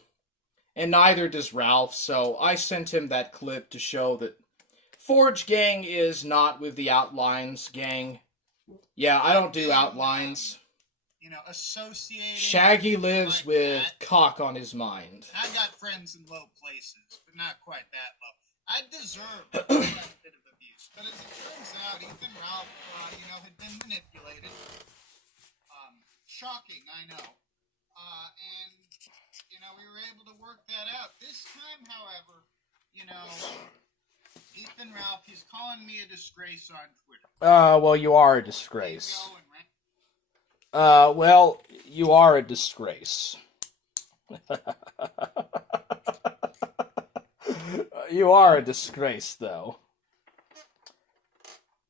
and neither does Ralph, so I sent him that clip to show that Forge Gang is not with the Outlines gang. Yeah, I don't do Outlines. Associated. Shaggy lives like with that. cock on his mind. I got friends in low places, but not quite that low. I deserve a bit of abuse, but as it turns out, Ethan Ralph, had been manipulated. Shocking, I know. And we were able to work that out. This time, however, Ethan Ralph, he's calling me a disgrace on Twitter. Well, you are a disgrace. Well, you are a disgrace. You are a disgrace, though.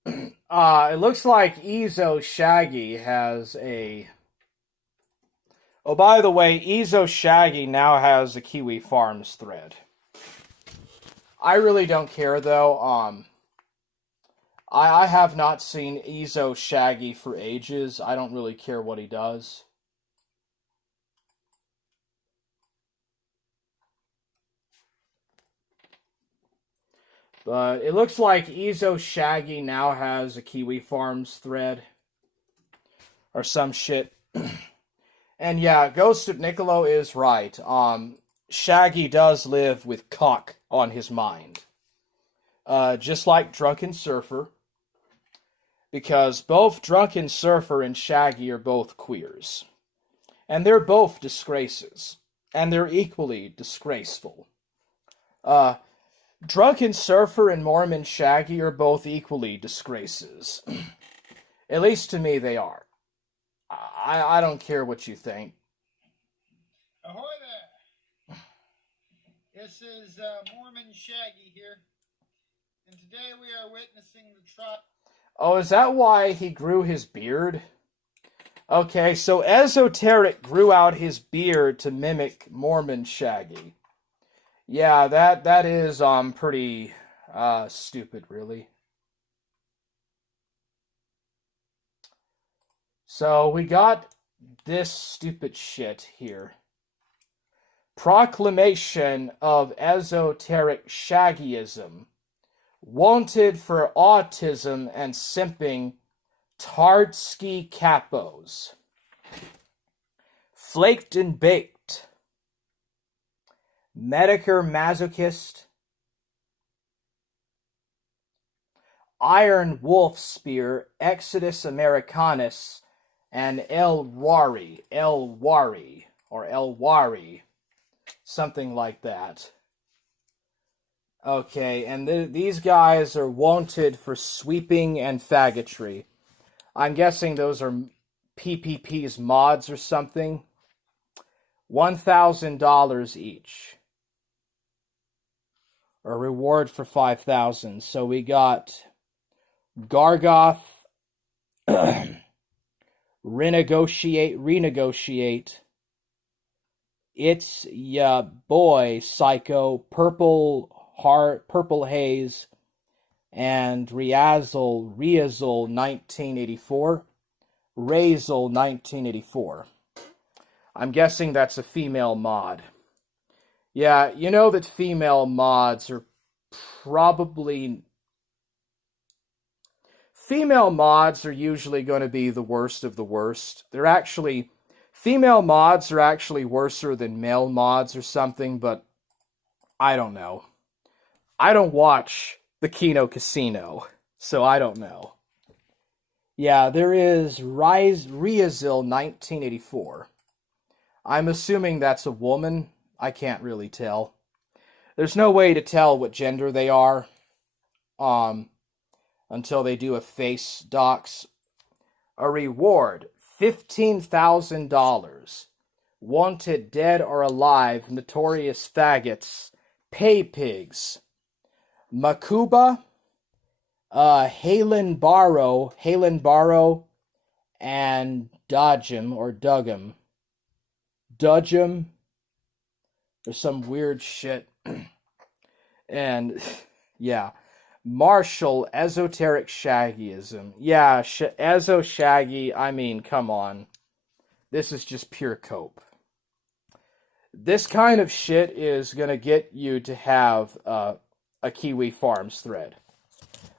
It looks like Ezo Shaggy has a... Oh, by the way, Ezo Shaggy now has a Kiwi Farms thread. I really don't care, though. I have not seen Ezo Shaggy for ages. I don't really care what he does. But it looks like Ezo Shaggy now has a Kiwi Farms thread. Or some shit. And yeah, Ghost of Niccolo is right. Shaggy does live with cock on his mind. Just like Drunken Surfer. Because both Drunken Surfer and Shaggy are both queers. And they're both disgraces. And they're equally disgraceful. Drunken Surfer and Mormon Shaggy are both equally disgraces. At least to me they are. I don't care what you think. Ahoy there! This is Mormon Shaggy here. And today we are witnessing the trial. Oh, is that why he grew his beard? Okay, so Esoteric grew out his beard to mimic Mormon Shaggy. Yeah, that is pretty stupid, really. So we got this stupid shit here. Proclamation of Esoteric Shaggyism. Wanted for autism and simping Tardsky capos. Flaked and baked. Medicare masochist. Iron Wolf Spear, Exodus Americanus, and El Wari, something like that. Okay, and these guys are wanted for sweeping and faggotry. I'm guessing those are PPP's mods or something. $1,000 each. A reward for 5,000. So we got Gargoth, renegotiate. It's ya boy, Psycho, Purple Haze, and Riazul 1984. Razel 1984. I'm guessing that's a female mod. Yeah, you know that female mods are probably... Female mods are usually going to be the worst of the worst. They're actually... Female mods are actually worser than male mods or something, but I don't know. I don't watch the Kino Casino, so I don't know. Yeah, there is Riazil 1984. I'm assuming that's a woman. I can't really tell. There's no way to tell what gender they are until they do a face docs. A reward, $15,000. Wanted dead or alive, notorious faggots, pay pigs. Makuba, Halen Barrow, and Dudgem. There's some weird shit. And, yeah. Martial esoteric shaggyism. Yeah, ezo shaggy, I mean, come on. This is just pure cope. This kind of shit is gonna get you to have a Kiwi Farms thread.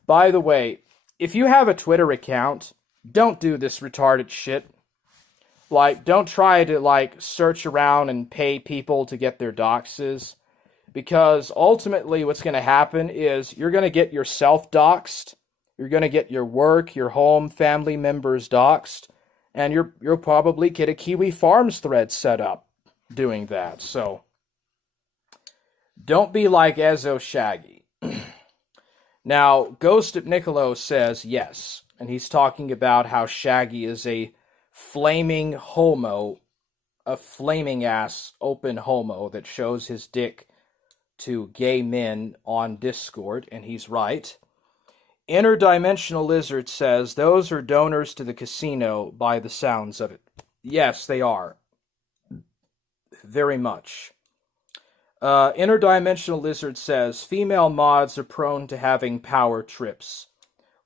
By the way, if you have a Twitter account, don't do this retarded shit. Like, don't try to, like, search around and pay people to get their doxes. Because ultimately what's going to happen is you're going to get yourself doxed, you're going to get your work, your home, family members doxed, and you'll probably get a Kiwi Farms thread set up doing that. So don't be like Ezo Shaggy. Now, Ghost of Niccolo says yes, and he's talking about how Shaggy is a flaming homo, a flaming ass open homo that shows his dick to gay men on Discord, and he's right. Interdimensional Lizard says those are donors to the casino by the sounds of it. Yes, they are. Very much. Interdimensional Lizard says female mods are prone to having power trips.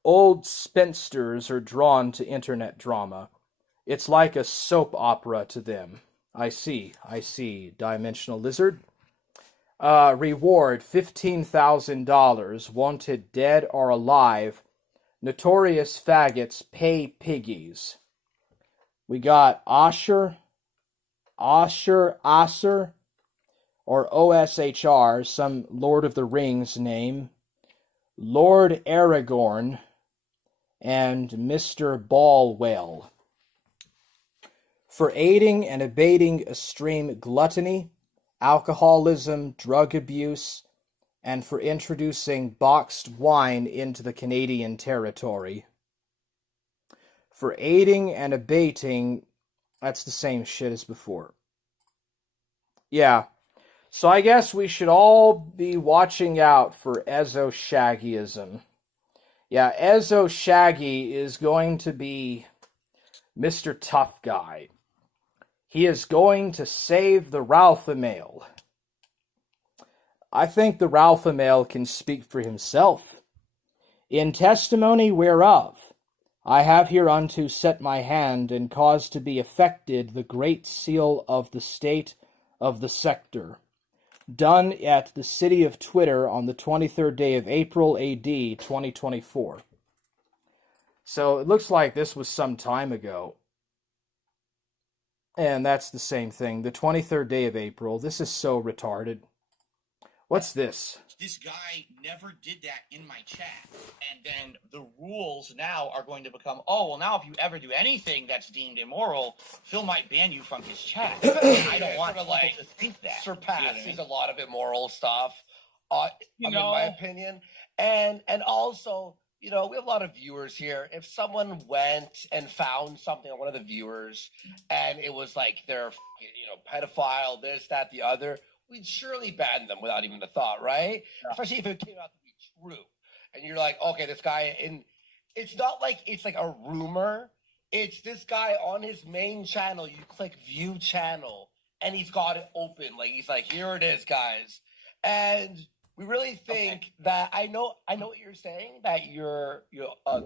Old spinsters are drawn to internet drama. It's like a soap opera to them. I see, Dimensional Lizard. Reward $15,000. Wanted dead or alive. Notorious faggots pay piggies. We got Osher, or OSHR, some Lord of the Rings name. Lord Aragorn, and Mr. Ballwell. For aiding and abating extreme gluttony, alcoholism, drug abuse, and for introducing boxed wine into the Canadian territory. For aiding and abating, that's the same shit as before. Yeah, so I guess we should all be watching out for Ezo Shaggyism. Yeah, Ezo Shaggy is going to be Mr. Tough Guy. He is going to save the Ralpha male. I think the Ralpha male can speak for himself. In testimony whereof, I have hereunto set my hand and caused to be effected the great seal of the state of the sector, done at the city of Twitter on the 23rd day of April AD 2024. So it looks like this was some time ago. And that's the same thing. The 23rd day of April. This is so retarded. What's this? This guy never did that in my chat. And then the rules now are going to become, oh, well, now if you ever do anything that's deemed immoral, Phil might ban you from his chat. I don't want people to think that. Surpasses a lot of immoral stuff, in know? my opinion. And also, you know, we have a lot of viewers here. If someone went and found something on one of the viewers and it was like they're, pedophile, this, that, the other, we'd surely ban them without even a thought, right? Yeah. Especially if it came out to be true. And you're like, okay, this guy, and it's not like it's like a rumor. It's this guy on his main channel. You click view channel and he's got it open. Like, he's like, here it is, guys. And we really think that I know what you're saying, that your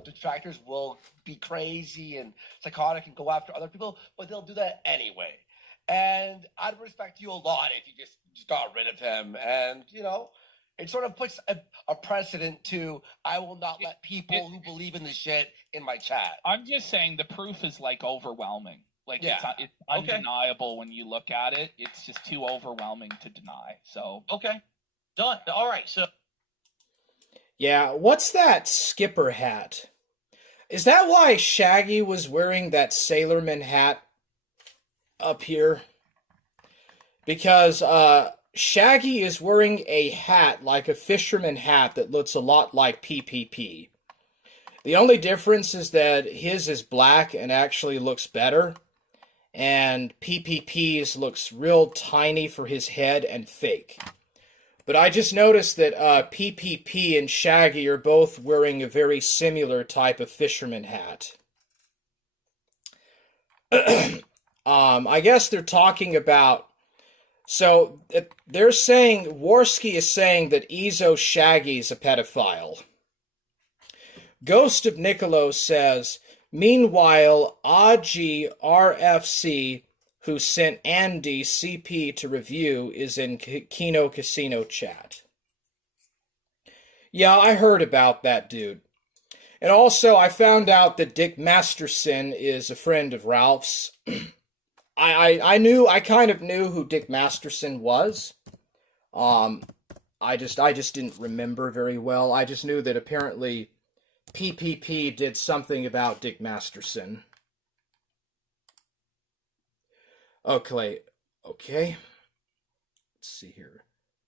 detractors will be crazy and psychotic and go after other people, but they'll do that anyway. And I'd respect you a lot if you just got rid of him. And, it sort of puts a precedent to, I will not let people who believe in this shit in my chat. I'm just saying the proof is like overwhelming. Like, yeah. It's undeniable when you look at it. It's just too overwhelming to deny. So okay. Done. All right, so... Yeah, what's that skipper hat? Is that why Shaggy was wearing that sailorman hat up here? Because, Shaggy is wearing a hat like a fisherman hat that looks a lot like PPP. The only difference is that his is black and actually looks better, and PPP's looks real tiny for his head and fake. But I just noticed that PPP and Shaggy are both wearing a very similar type of fisherman hat. I guess they're talking about... So, they're saying... Warski is saying that Ezo Shaggy's a pedophile. Ghost of Niccolo says, meanwhile, Aji RFC, who sent Andy CP to review, is in Kino Casino chat. Yeah, I heard about that dude. And also, I found out that Dick Masterson is a friend of Ralph's. I kind of knew who Dick Masterson was. I just didn't remember very well. I just knew that apparently PPP did something about Dick Masterson. Okay. Let's see here.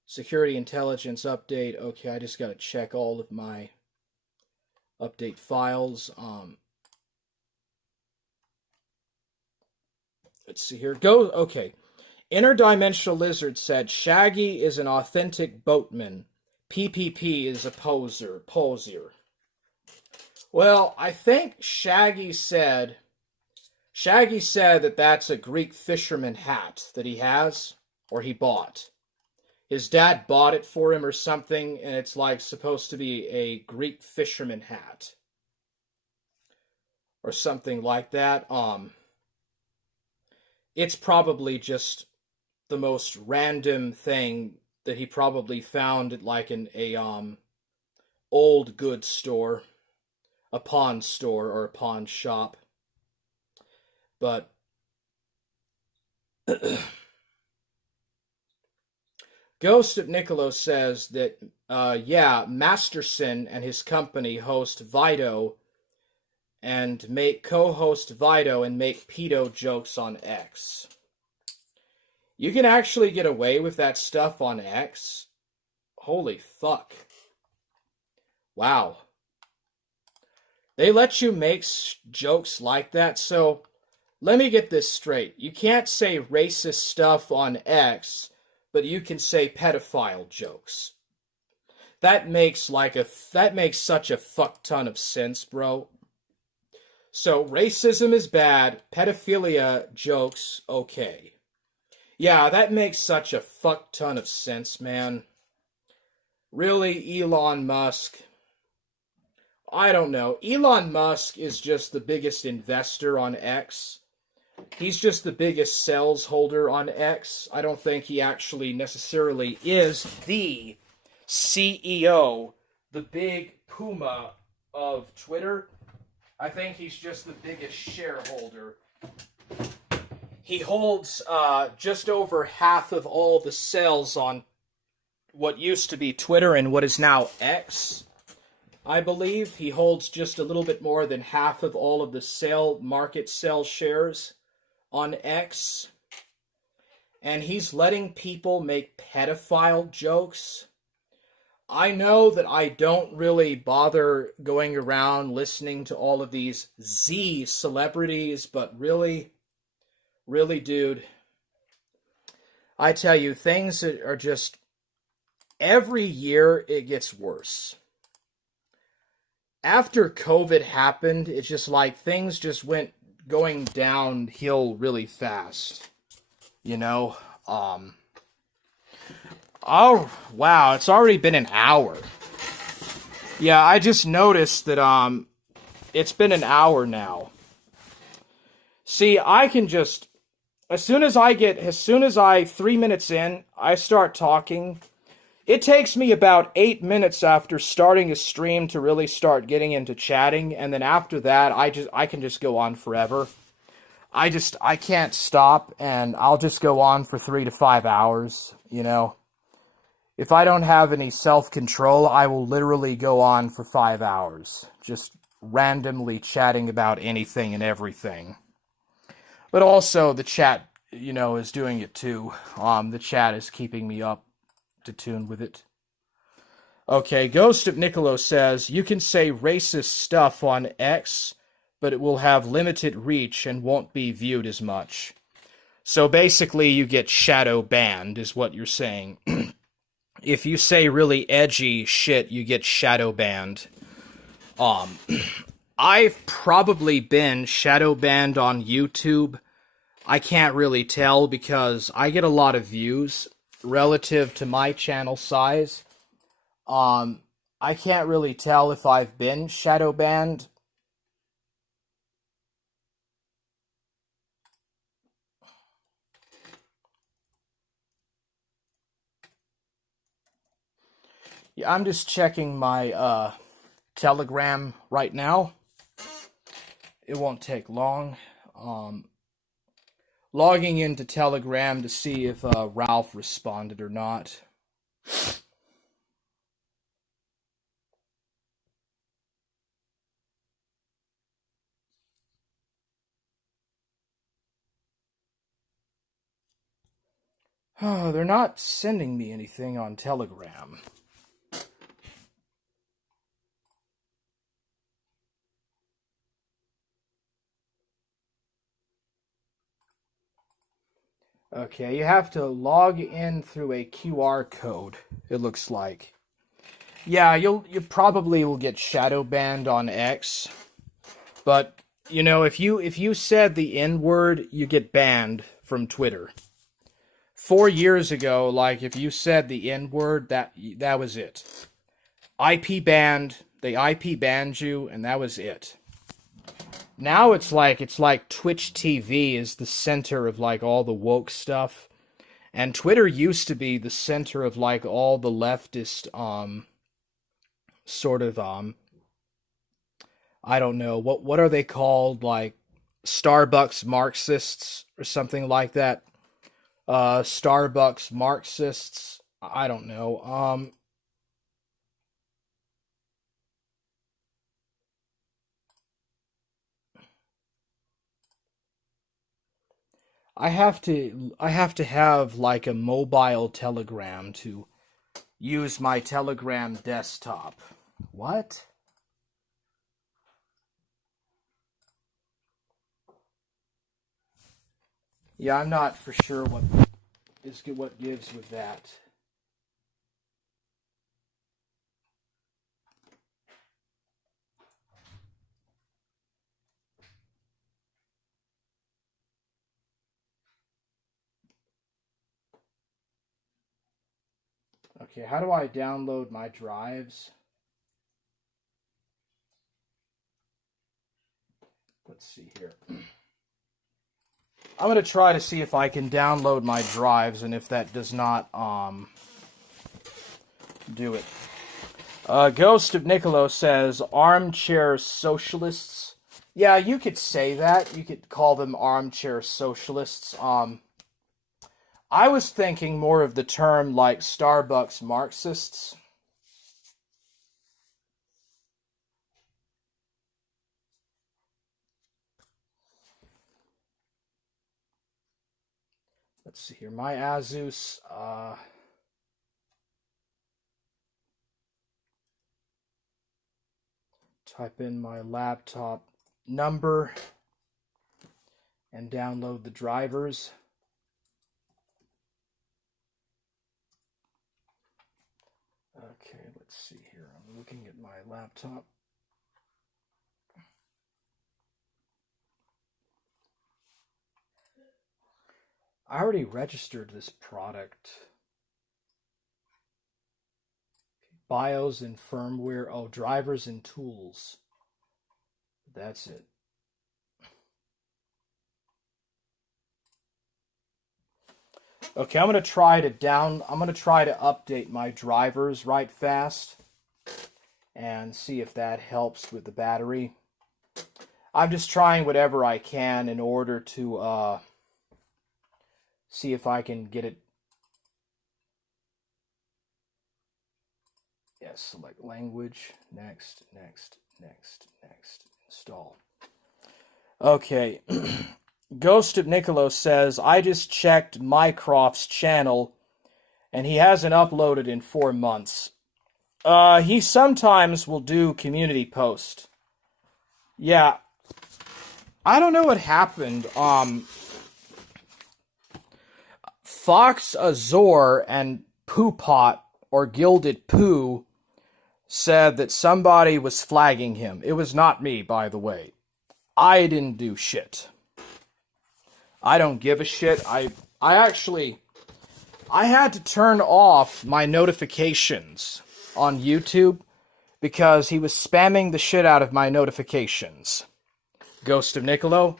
Security intelligence update. Okay, I just gotta check all of my update files. Let's see here. Okay. Interdimensional Lizard said, Shaggy is an authentic boatman. PPP is a posier. Well, I think Shaggy said that that's a Greek fisherman hat that he has, or he bought. His dad bought it for him or something, and it's like supposed to be a Greek fisherman hat. Or something like that. It's probably just the most random thing that he probably found at like a old goods store, a pawn store or a pawn shop. But Ghost of Niccolo says that Masterson and his company host Vito and co-host Vito and make pedo jokes on X. You can actually get away with that stuff on X? Holy fuck. Wow. They let you make jokes like that? So, let me get this straight. You can't say racist stuff on X, but you can say pedophile jokes. That makes such a fuck ton of sense, bro. So, racism is bad, pedophilia jokes, okay. Yeah, that makes such a fuck ton of sense, man. Really, Elon Musk? I don't know. Elon Musk is just the biggest investor on X. He's just the biggest sales holder on X. I don't think he actually necessarily is the CEO, the big puma of Twitter. I think he's just the biggest shareholder. He holds just over half of all the sales on what used to be Twitter and what is now X. I believe he holds just a little bit more than half of all of the market sell shares on X. And he's letting people make pedophile jokes. I know that I don't really bother going around listening to all of these Z celebrities, but really, dude, I tell you, things are just, every year it gets worse. After COVID happened, it's just like things just went going downhill really fast. You know? Oh, wow, it's already been an hour. Yeah, I just noticed that, it's been an hour now. See, I can just, as soon as I 3 minutes in, I start talking. It takes me about 8 minutes after starting a stream to really start getting into chatting, and then after that, I can just go on forever. I can't stop, and I'll just go on for 3 to 5 hours, you know. If I don't have any self-control, I will literally go on for 5 hours, just randomly chatting about anything and everything. But also, the chat, you know, is doing it too. The chat is keeping me up to tune with it. Okay, Ghost of Niccolo says, you can say racist stuff on X, but it will have limited reach and won't be viewed as much. So basically, you get shadow banned, is what you're saying. If you say really edgy shit, you get shadow banned. I've probably been shadow banned on YouTube. I can't really tell because I get a lot of views relative to my channel size. I I can't really tell if I've been shadow banned. Yeah, I'm just checking my Telegram right now. It won't take long. Logging into Telegram to see if Ralph responded or not. Oh, they're not sending me anything on Telegram. Okay, you have to log in through a QR code, it looks like. Yeah, you probably will get shadow banned on X. But, you know, if you said the N-word, you get banned from Twitter. 4 years ago, like, if you said the N-word, that was it. IP banned, they IP banned you, and that was it. Now it's like Twitch TV is the center of like all the woke stuff. And Twitter used to be the center of like all the leftist sort of I don't know, what are they called, like Starbucks Marxists or something like that. Starbucks Marxists, I don't know. I have to have like a mobile Telegram to use my Telegram desktop. What? Yeah, I'm not for sure what gives with that. Okay, how do I download my drives? Let's see here. I'm going to try to see if I can download my drives, and if that does not do it. Ghost of Niccolo says, armchair socialists. Yeah, you could say that. You could call them armchair socialists. I was thinking more of the term like Starbucks Marxists. Let's see here. My Asus. Type in my laptop number and download the drivers. Okay, let's see here. I'm looking at my laptop. I already registered this product. BIOS and firmware. Oh, drivers and tools. That's it. Okay, I'm gonna try to update my drivers right fast and see if that helps with the battery. I'm just trying whatever I can in order to see if I can get it. Yes, select language. Next, install. Okay. Ghost of Niccolo says, I just checked Mycroft's channel, and he hasn't uploaded in 4 months. He sometimes will do community post. Yeah. I don't know what happened. Fox Azor and Poopot, or Gilded Poo, said that somebody was flagging him. It was not me, by the way. I didn't do shit. I don't give a shit. I had to turn off my notifications on YouTube because he was spamming the shit out of my notifications. Ghost of Nicolo.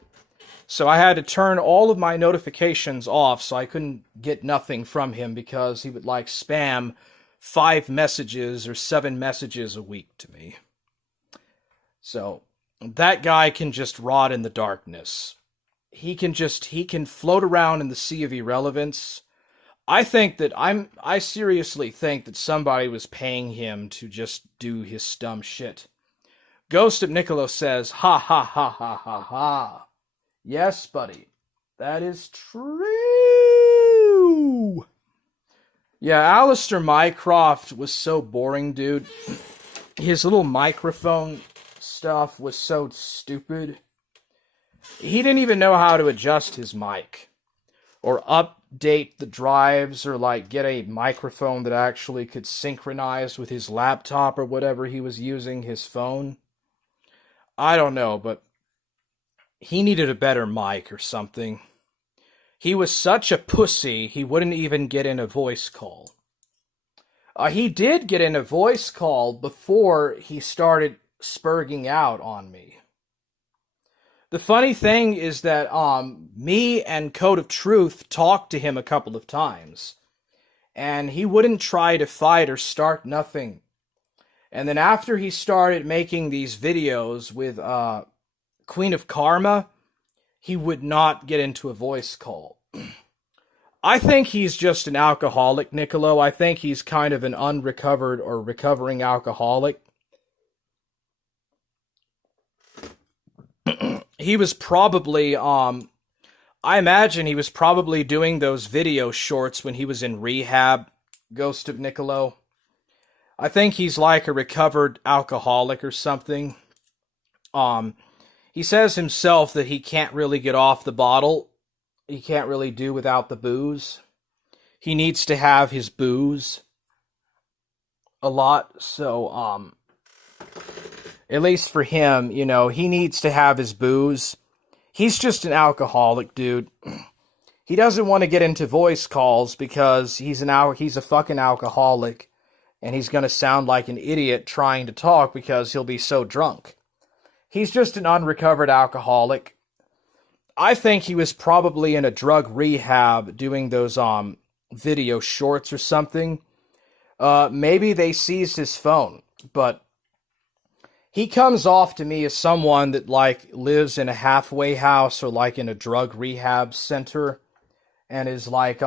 So I had to turn all of my notifications off so I couldn't get nothing from him because he would like spam 5 messages or 7 messages a week to me. So that guy can just rot in the darkness. He can float around in the sea of irrelevance. I seriously think that somebody was paying him to just do his dumb shit. Ghost of Nicolo says, ha ha ha ha ha ha. Yes, buddy. That is true. Yeah, Alistair Mycroft was so boring, dude. His little microphone stuff was so stupid. He didn't even know how to adjust his mic. Or update the drives, or like get a microphone that actually could synchronize with his laptop or whatever he was using, his phone. I don't know, but he needed a better mic or something. He was such a pussy, he wouldn't even get in a voice call. He did get in a voice call before he started spurging out on me. The funny thing is that me and Code of Truth talked to him a couple of times, and he wouldn't try to fight or start nothing. And then after he started making these videos with Queen of Karma, he would not get into a voice call. I think he's just an alcoholic, Nicolo. I think he's kind of an unrecovered or recovering alcoholic. He was probably, I imagine he was probably doing those video shorts when he was in rehab, Ghost of Nicolo. I think he's like a recovered alcoholic or something. He says himself that he can't really get off the bottle. He can't really do without the booze. He needs to have his booze a lot, so, at least for him, you know, he needs to have his booze. He's just an alcoholic, dude. He doesn't want to get into voice calls because he's a fucking alcoholic, and he's going to sound like an idiot trying to talk because he'll be so drunk. He's just an unrecovered alcoholic. I think he was probably in a drug rehab doing those video shorts or something. Maybe they seized his phone, but he comes off to me as someone that like lives in a halfway house or like in a drug rehab center and is like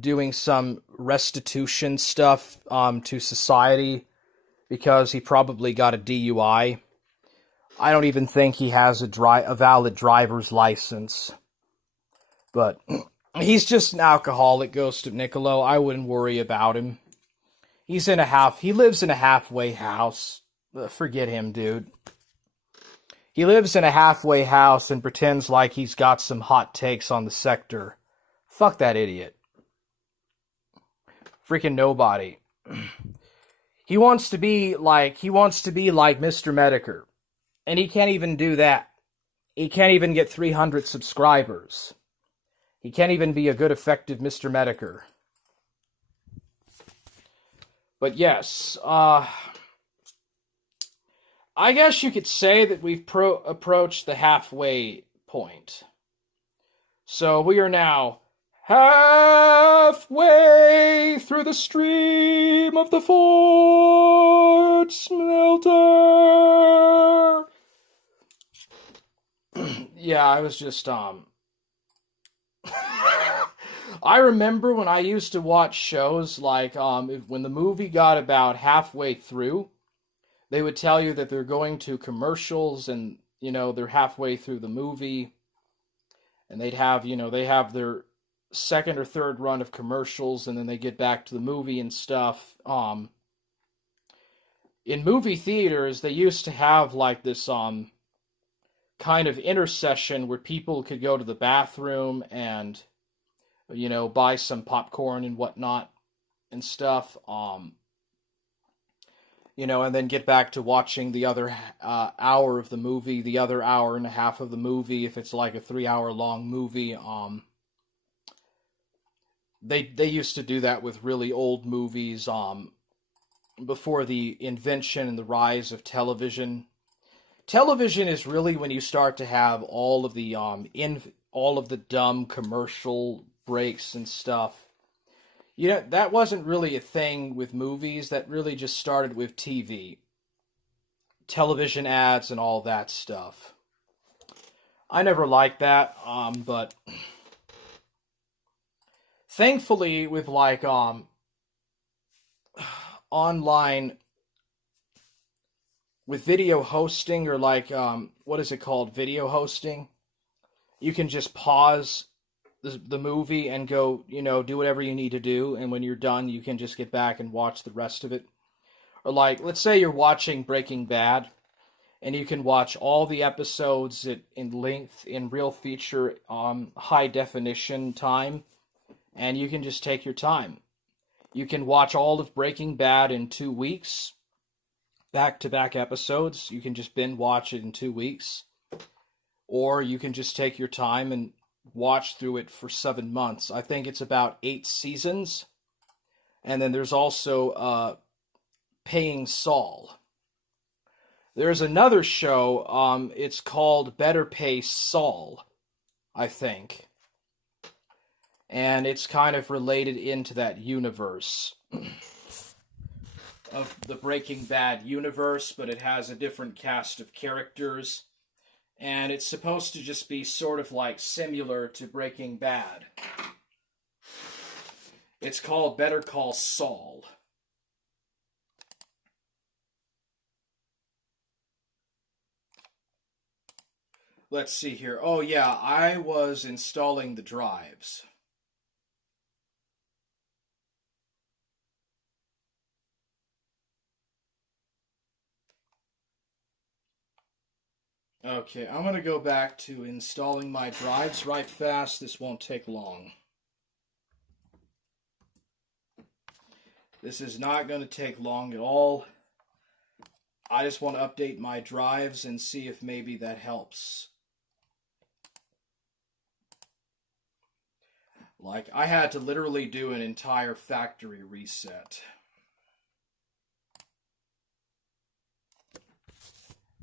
doing some restitution stuff to society because he probably got a DUI. I don't even think he has a valid driver's license. But he's just an alcoholic, Ghost of Nicolo. I wouldn't worry about him. He lives in a halfway house. Forget him, dude. He lives in a halfway house and pretends like he's got some hot takes on the sector. Fuck that idiot. Freaking nobody. He wants to be like Mr. Medicare. And he can't even do that. He can't even get 300 subscribers. He can't even be a good, effective Mr. Medicare. But yes, I guess you could say that we've approached the halfway point. So we are now halfway through the stream of the Fort Smelter. Yeah, I was just, I remember when I used to watch shows like, when the movie got about halfway through, they would tell you that they're going to commercials and, you know, they're halfway through the movie. And they have their second or third run of commercials and then they get back to the movie and stuff. In movie theaters, they used to have like this, kind of intercession where people could go to the bathroom and, you know, buy some popcorn and whatnot and stuff. You know, and then get back to watching the other hour of the movie, the other hour and a half of the movie, if it's like a 3-hour long movie. They used to do that with really old movies. before the invention and the rise of television. Television is really when you start to have all of the all of the dumb commercial breaks and stuff. You know, that wasn't really a thing with movies. That really just started with TV. Television ads and all that stuff. I never liked that, but thankfully with like online with video hosting, or like what is it called, video hosting, you can just pause the movie and go, you know, do whatever you need to do, and when you're done you can just get back and watch the rest of it. Or like, let's say you're watching Breaking Bad and you can watch all the episodes in length in real feature high definition time, and you can just take your time. You can watch all of Breaking Bad in 2 weeks, back-to-back episodes. You can just binge watch it in 2 weeks. Or you can just take your time and watch through it for 7 months. I think it's about 8 seasons. And then there's also Paying Saul. There's another show, it's called Better Pay Saul, I think. And it's kind of related into that universe of the Breaking Bad universe, but it has a different cast of characters. And it's supposed to just be sort of like similar to Breaking Bad. It's called Better Call Saul. Let's see here. Oh yeah, I was installing the drives. Okay, I'm going to go back to installing my drives right fast. This won't take long. This is not going to take long at all. I just want to update my drives and see if maybe that helps. Like, I had to literally do an entire factory reset.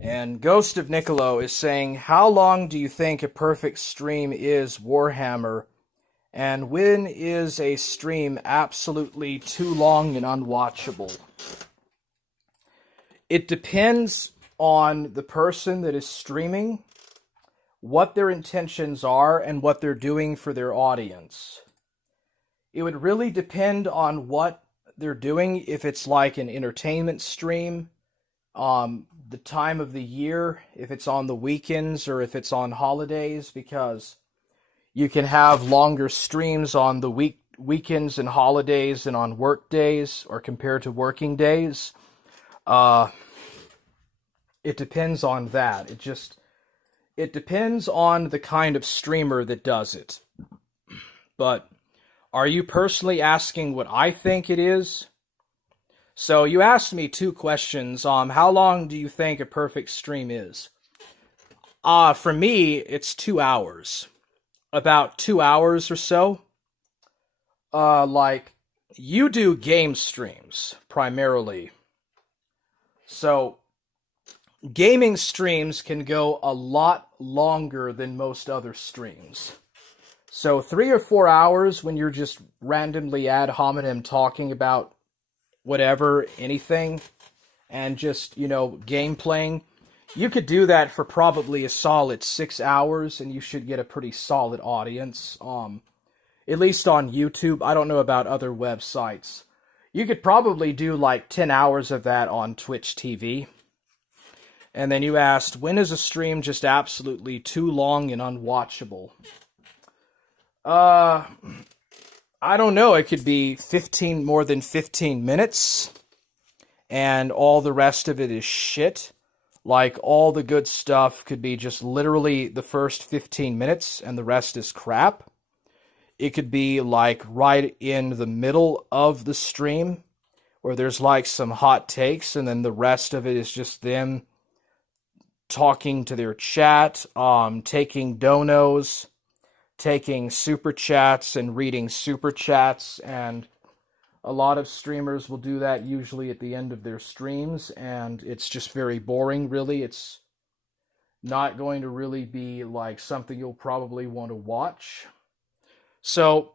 And Ghost of Nicolo is saying, how long do you think a perfect stream is, Warhammer? And when is a stream absolutely too long and unwatchable? It depends on the person that is streaming, what their intentions are, and what they're doing for their audience. It would really depend on what they're doing, if it's like an entertainment stream, the time of the year, if it's on the weekends or if it's on holidays, because you can have longer streams on the weekends and holidays than on work days, or compared to working days. It depends on that. It depends on the kind of streamer that does it. But are you personally asking what I think it is? So you asked me 2 questions. How long do you think a perfect stream is? For me, it's 2 hours. About 2 hours or so. Like, you do game streams, primarily. So, gaming streams can go a lot longer than most other streams. So 3 or 4 hours when you're just randomly ad hominem talking about whatever, anything, and just, you know, game playing, you could do that for probably a solid 6 hours, and you should get a pretty solid audience. At least on YouTube. I don't know about other websites. You could probably do like 10 hours of that on Twitch TV. And then you asked, when is a stream just absolutely too long and unwatchable? I don't know. It could be more than 15 minutes, and all the rest of it is shit. Like, all the good stuff could be just literally the first 15 minutes, and the rest is crap. It could be, like, right in the middle of the stream, where there's, like, some hot takes, and then the rest of it is just them talking to their chat, taking donos, taking super chats and reading super chats, and A lot of streamers will do that usually at the end of their streams, and it's just very boring, really. It's not going to really be like something you'll probably want to watch. So,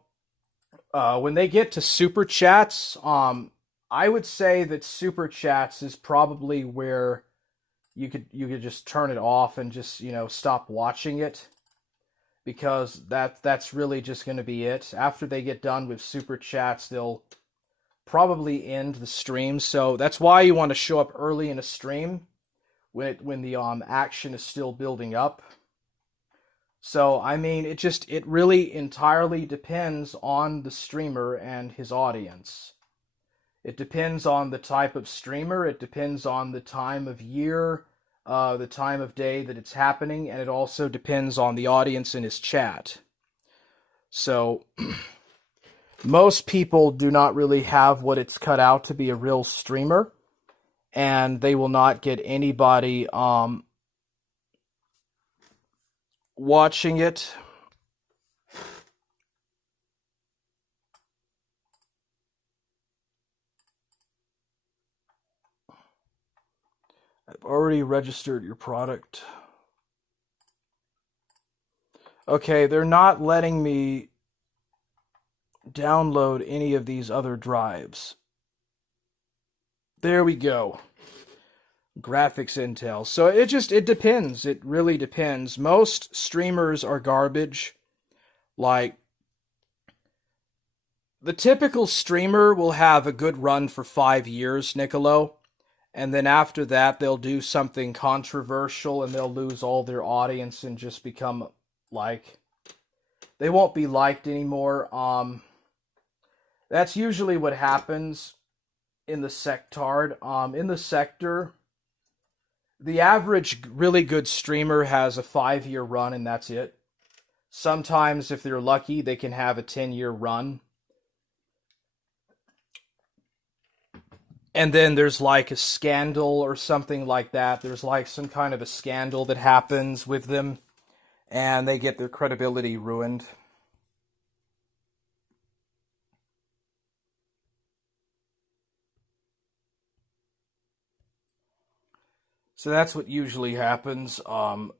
when they get to super chats, I would say that super chats is probably where you could just turn it off and just, stop watching it, because that's really just going to be it. After they get done with super chats, they'll probably end the stream. So that's why you want to show up early in a stream when the action is still building up. So I mean, it really entirely depends on the streamer and his audience. It depends on the type of streamer, it depends on the time of year, the time of day that it's happening, and it also depends on the audience in his chat. So most people do not really have what it's cut out to be a real streamer, and they will not get anybody watching it. I've already registered your product. Okay, they're not letting me download any of these other drives. There we go. Graphics Intel. So it depends. It really depends. Most streamers are garbage. Like, the typical streamer will have a good run for 5 years, Nicolo. And then after that, they'll do something controversial and they'll lose all their audience and just become, like, they won't be liked anymore. That's usually what happens in the sectard. In the sector, the average really good streamer has a 5-year run and that's it. Sometimes, if they're lucky, they can have a 10-year run. And then there's like a scandal or something like that. There's like some kind of a scandal that happens with them, and they get their credibility ruined. So that's what usually happens. Or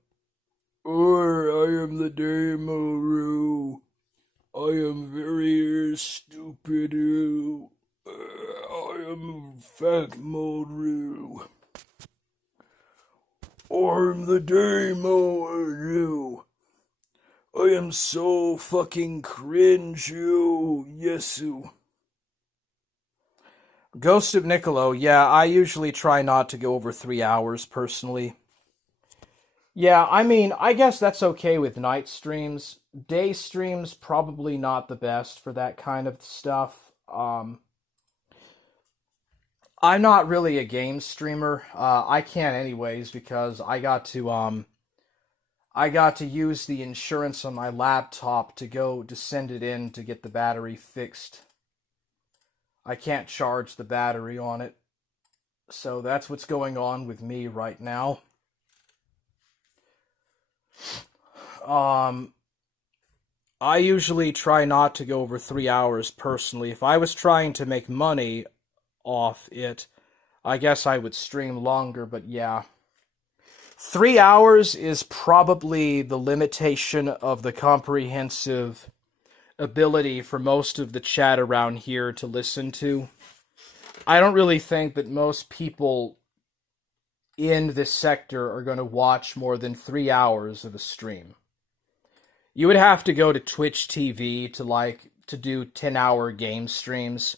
I am the Demo. I am very stupid. I am Fat Modru. I'm the Demo. I am so fucking cringe, you. Yesu. Ghost of Nicolo, yeah, I usually try not to go over 3 hours, personally. Yeah, I mean, I guess that's okay with night streams. Day streams, probably not the best for that kind of stuff. I'm not really a game streamer. I can't anyways, because I got to use the insurance on my laptop to send it in to get the battery fixed. I can't charge the battery on it. So that's what's going on with me right now. I usually try not to go over 3 hours personally. If I was trying to make money off it, I guess I would stream longer, but yeah. 3 hours is probably the limitation of the comprehensive ability for most of the chat around here to listen to. I don't really think that most people in this sector are going to watch more than 3 hours of a stream. You would have to go to Twitch TV to do 10-hour game streams.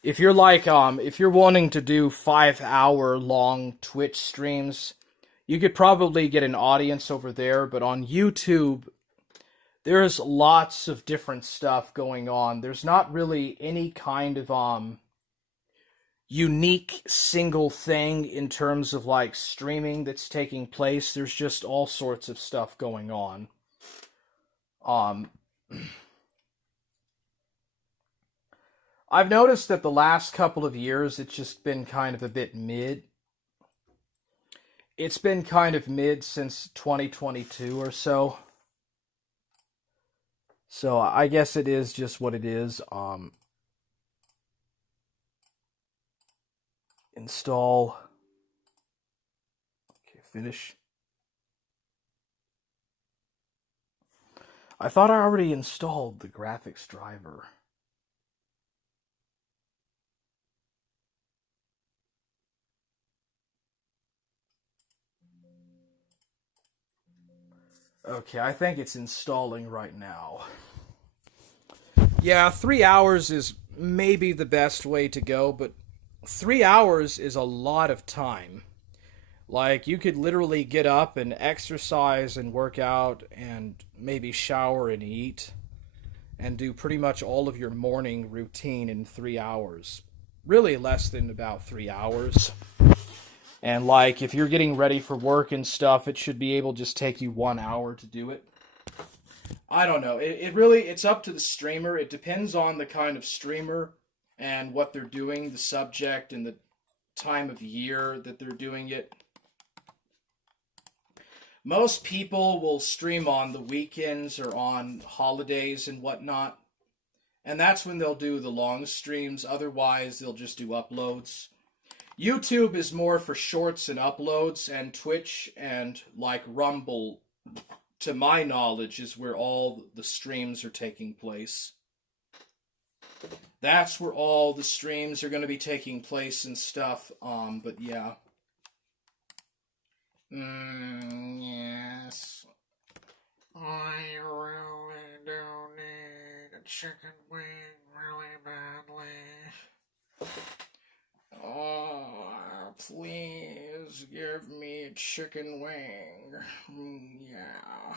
If you're if you're wanting to do 5-hour long Twitch streams, you could probably get an audience over there, but on YouTube, there's lots of different stuff going on. There's not really any kind of unique single thing in terms of streaming that's taking place. There's just all sorts of stuff going on. I've noticed that the last couple of years it's just been kind of a bit mid. It's been kind of mid since 2022 or so. So I guess it is just what it is. Install. Okay, finish. I thought I already installed the graphics driver. Okay, I think it's installing right now. Yeah, 3 hours is maybe the best way to go, but 3 hours is a lot of time. Like, you could literally get up and exercise and work out and maybe shower and eat and do pretty much all of your morning routine in 3 hours. Really less than about 3 hours. And like, if you're getting ready for work and stuff, it should be able to just take you 1 hour to do it. I don't know. It's up to the streamer. It depends on the kind of streamer and what they're doing, the subject, and the time of year that they're doing it. Most people will stream on the weekends or on holidays and whatnot. And that's when they'll do the long streams. Otherwise, they'll just do uploads. YouTube is more for shorts and uploads, and Twitch and like Rumble, to my knowledge, is where all the streams are taking place. That's where all the streams are going to be taking place and stuff. But yeah. Yes. I really do need a chicken wing really badly. Oh, please give me a chicken wing. Yeah.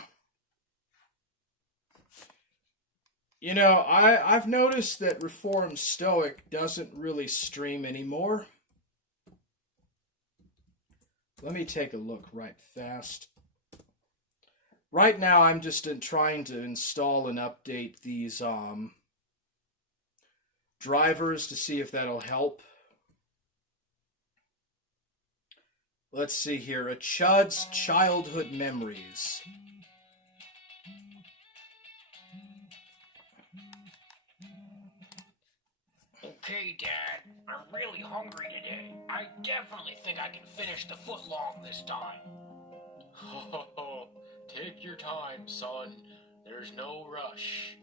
You know, I've noticed that Reformed Stoic doesn't really stream anymore. Let me take a look right fast. Right now, I'm just trying to install and update these drivers to see if that'll help. Let's see here. A Chud's Childhood Memories. Okay, Dad. I'm really hungry today. I definitely think I can finish the footlong this time. Oh, take your time, son. There's no rush.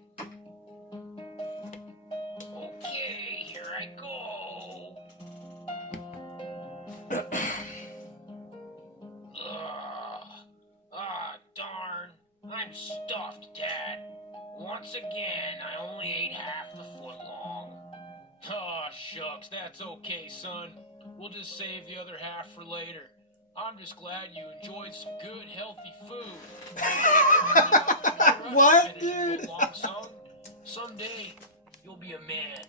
Okay, here I go. Darn. I'm stuffed, Dad. Once again, I only ate half the footlong. Aw, shucks, that's okay, son. We'll just save the other half for later. I'm just glad you enjoyed some good, healthy food. What, dude? Someday, you'll be a man.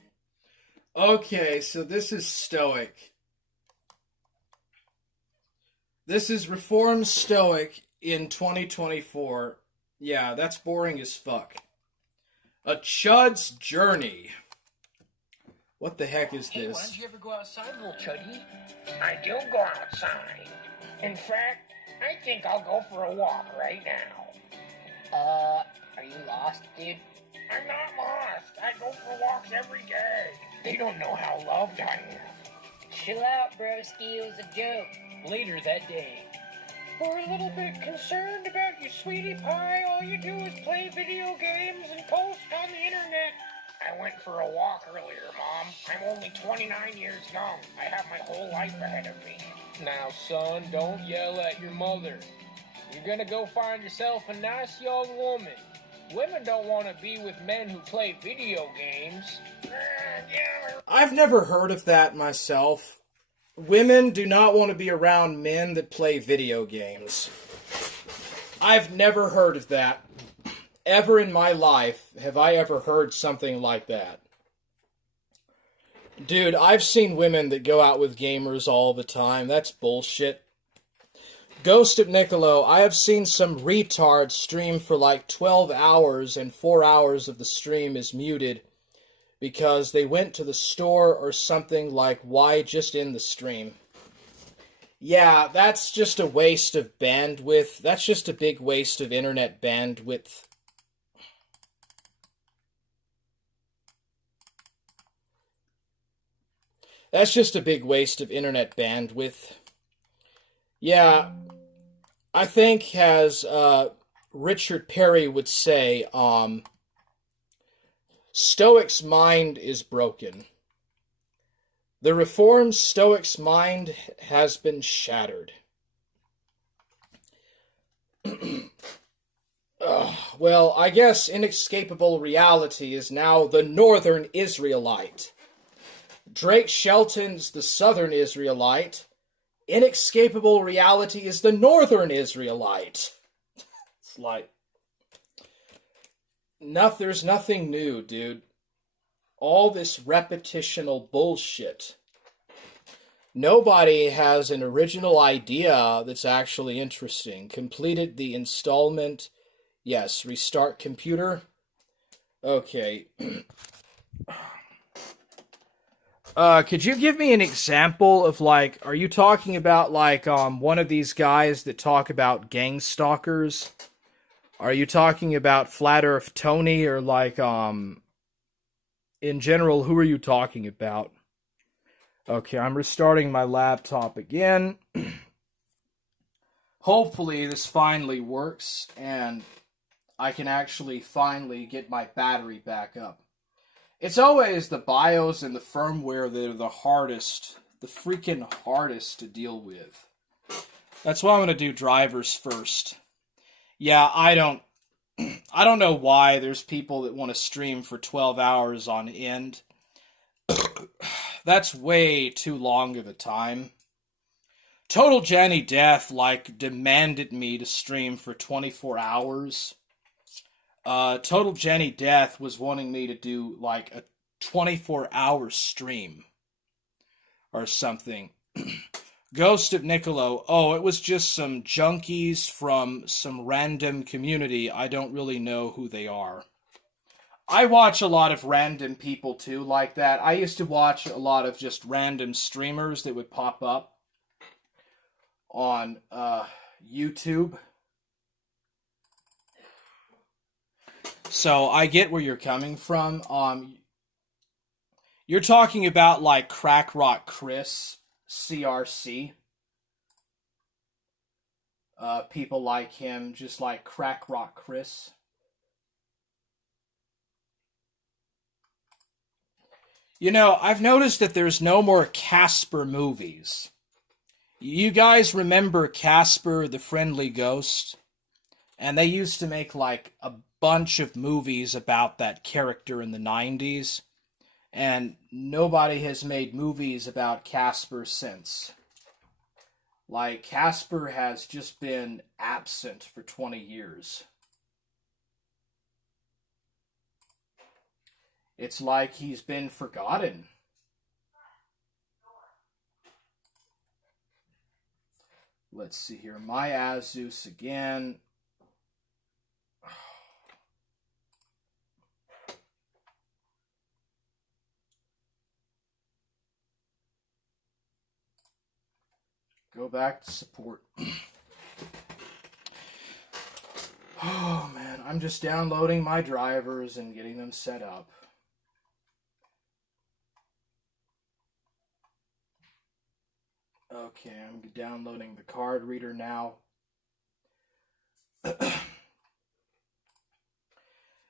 Okay, so this is Stoic. This is Reformed Stoic in 2024. Yeah, that's boring as fuck. A Chud's Journey. What the heck is Hey, why this? don't you ever go outside, little Chuddy? I do go outside. In fact, I think I'll go for a walk right now. Are you lost, dude? I'm not lost. I go for walks every day. They don't know how loved I am. Chill out, broski. It was a joke. Later that day. We're a little bit concerned about you, sweetie pie. All you do is play video games and post on the internet. I went for a walk earlier, Mom. I'm only 29 years young. I have my whole life ahead of me. Now, son, don't yell at your mother. You're gonna go find yourself a nice young woman. Women don't want to be with men who play video games. I've never heard of that myself. Women do not want to be around men that play video games. I've never heard of that. Ever in my life have I ever heard something like that. Dude, I've seen women that go out with gamers all the time. That's bullshit. Ghost of Niccolo, I have seen some retard stream for like 12 hours and 4 hours of the stream is muted because they went to the store or something. Like, why just in the stream? Yeah, that's just a waste of bandwidth. That's just a big waste of internet bandwidth. That's just a big waste of internet bandwidth. Yeah, I think, as Richard Perry would say, Stoic's mind is broken. The reformed Stoic's mind has been shattered. Well, I guess inescapable reality is now the Northern Israelite. Drake Shelton's the Southern Israelite. Inescapable reality is the Northern Israelite. It's like... there's nothing new, dude. All this repetitional bullshit. Nobody has an original idea that's actually interesting. Completed the installment. Yes, restart computer. Okay. Could you give me an example of, like, are you talking about, like, one of these guys that talk about gang stalkers? Are you talking about Flat Earth Tony, or, like, in general, who are you talking about? Okay, I'm restarting my laptop again. Hopefully this finally works, and I can actually finally get my battery back up. It's always the BIOS and the firmware that are the hardest, the freaking hardest to deal with. That's why I'm going to do drivers first. Yeah, I don't know why there's people that want to stream for 12 hours on end. That's way too long of a time. Total Jenny Death, like, demanded me to stream for 24 hours. Total Jenny Death was wanting me to do, like, a 24-hour stream. Or something. Ghost of Niccolo. Oh, it was just some junkies from some random community. I don't really know who they are. I watch a lot of random people, too, like that. I used to watch a lot of just random streamers that would pop up on YouTube. So I get where you're coming from. You're talking about, like, Crack Rock Chris, CRC. People like him, just like Crack Rock Chris. You know, I've noticed that there's no more Casper movies. You guys remember Casper the Friendly Ghost? And they used to make, like, a bunch of movies about that character in the 90s. And nobody has made movies about Casper since. Like, Casper has just been absent for 20 years. It's like he's been forgotten. Let's see here. My Azus again. Go back to support. Oh man, I'm just downloading my drivers and getting them set up. Okay, I'm downloading the card reader now.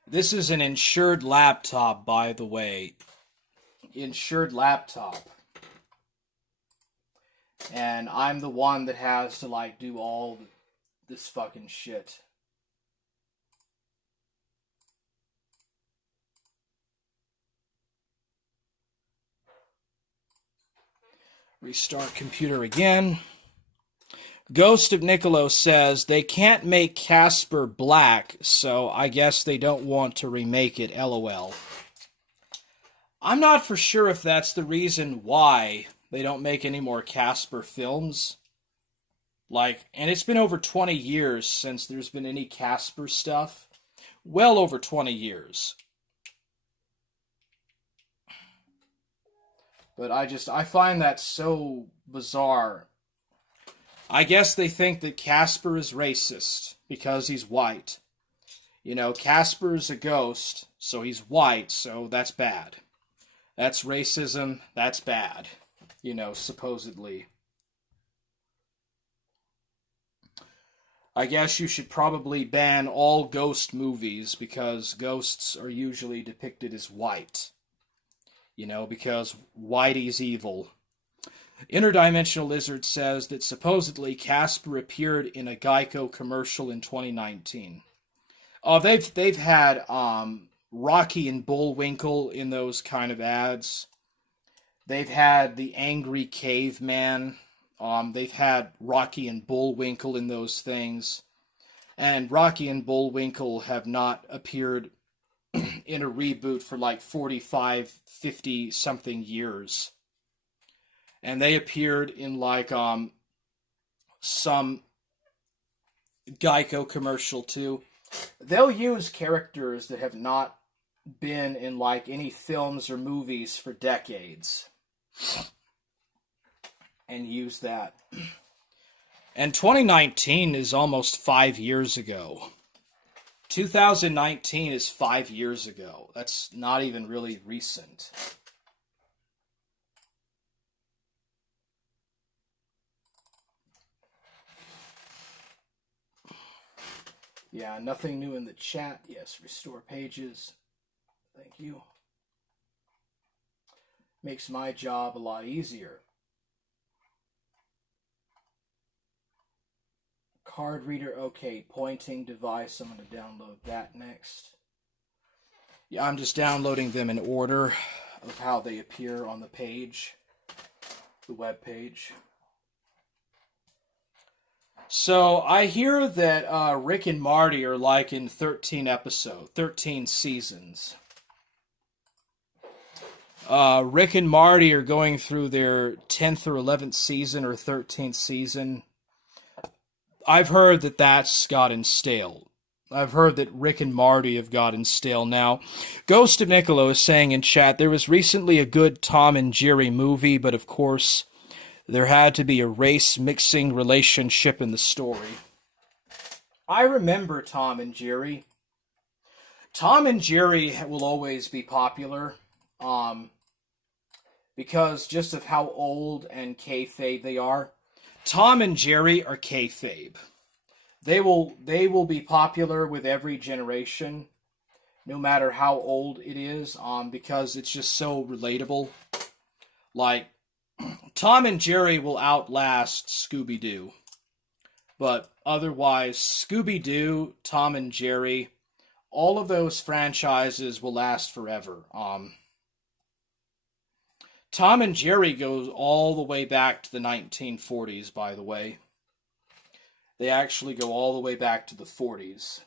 This is an insured laptop, by the way. Insured laptop. And I'm the one that has to, like, do all this fucking shit. Restart computer again. Ghost of Niccolo says they can't make Casper black, so I guess they don't want to remake it, LOL. I'm not for sure if that's the reason why they don't make any more Casper films. Like, and it's been over 20 years since there's been any Casper stuff. Well over 20 years. But I find that so bizarre. I guess they think that Casper is racist because he's white. You know, Casper's a ghost, so he's white, so that's bad. That's racism, that's bad. supposedly. I guess you should probably ban all ghost movies because ghosts are usually depicted as white. Because white is evil. Interdimensional Lizard says that supposedly Casper appeared in a Geico commercial in 2019. Oh, they've had Rocky and Bullwinkle in those kind of ads. They've had the Angry Caveman. They've had Rocky and Bullwinkle in those things. And Rocky and Bullwinkle have not appeared in a reboot for like 45, 50 something years. And they appeared in like some Geico commercial too. They'll use characters that have not been in like any films or movies for decades and use that. And 2019 is almost 5 years ago. 2019 is 5 years ago. That's not even really recent. Yeah, nothing new in the chat. Yes, restore pages. Thank you. Makes my job a lot easier. Card reader, okay. Pointing device, I'm going to download that next. Yeah, I'm just downloading them in order of how they appear on the page, the web page. So I hear that Rick and Marty are like in 13 seasons. Rick and Marty are going through their 10th or 11th season or 13th season. I've heard that that's gotten stale. I've heard that Rick and Marty have gotten stale now. Ghost of Niccolo is saying in chat, there was recently a good Tom and Jerry movie, but of course, there had to be a race-mixing relationship in the story. I remember Tom and Jerry. Tom and Jerry will always be popular, because just of how old and kayfabe they are. Tom and Jerry are kayfabe. They will be popular with every generation, no matter how old it is, because it's just so relatable. Like, Tom and Jerry will outlast Scooby-Doo. But otherwise, Scooby-Doo, Tom and Jerry, all of those franchises will last forever. Tom and Jerry goes all the way back to the 1940s, by the way. They actually go all the way back to the 40s.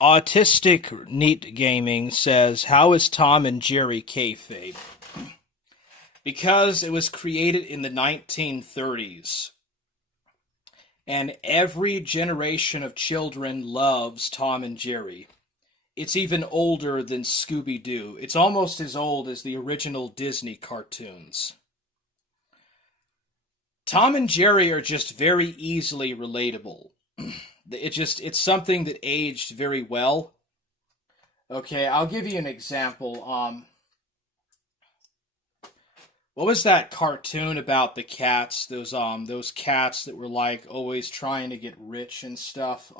Autistic Neat Gaming says, how is Tom and Jerry kayfabe? Because it was created in the 1930s. And every generation of children loves Tom and Jerry. It's even older than Scooby-Doo. It's almost as old as the original Disney cartoons. Tom and Jerry are just very easily relatable. It's something that aged very well. Okay, I'll give you an example. What was that cartoon about the cats? Those cats that were like always trying to get rich and stuff.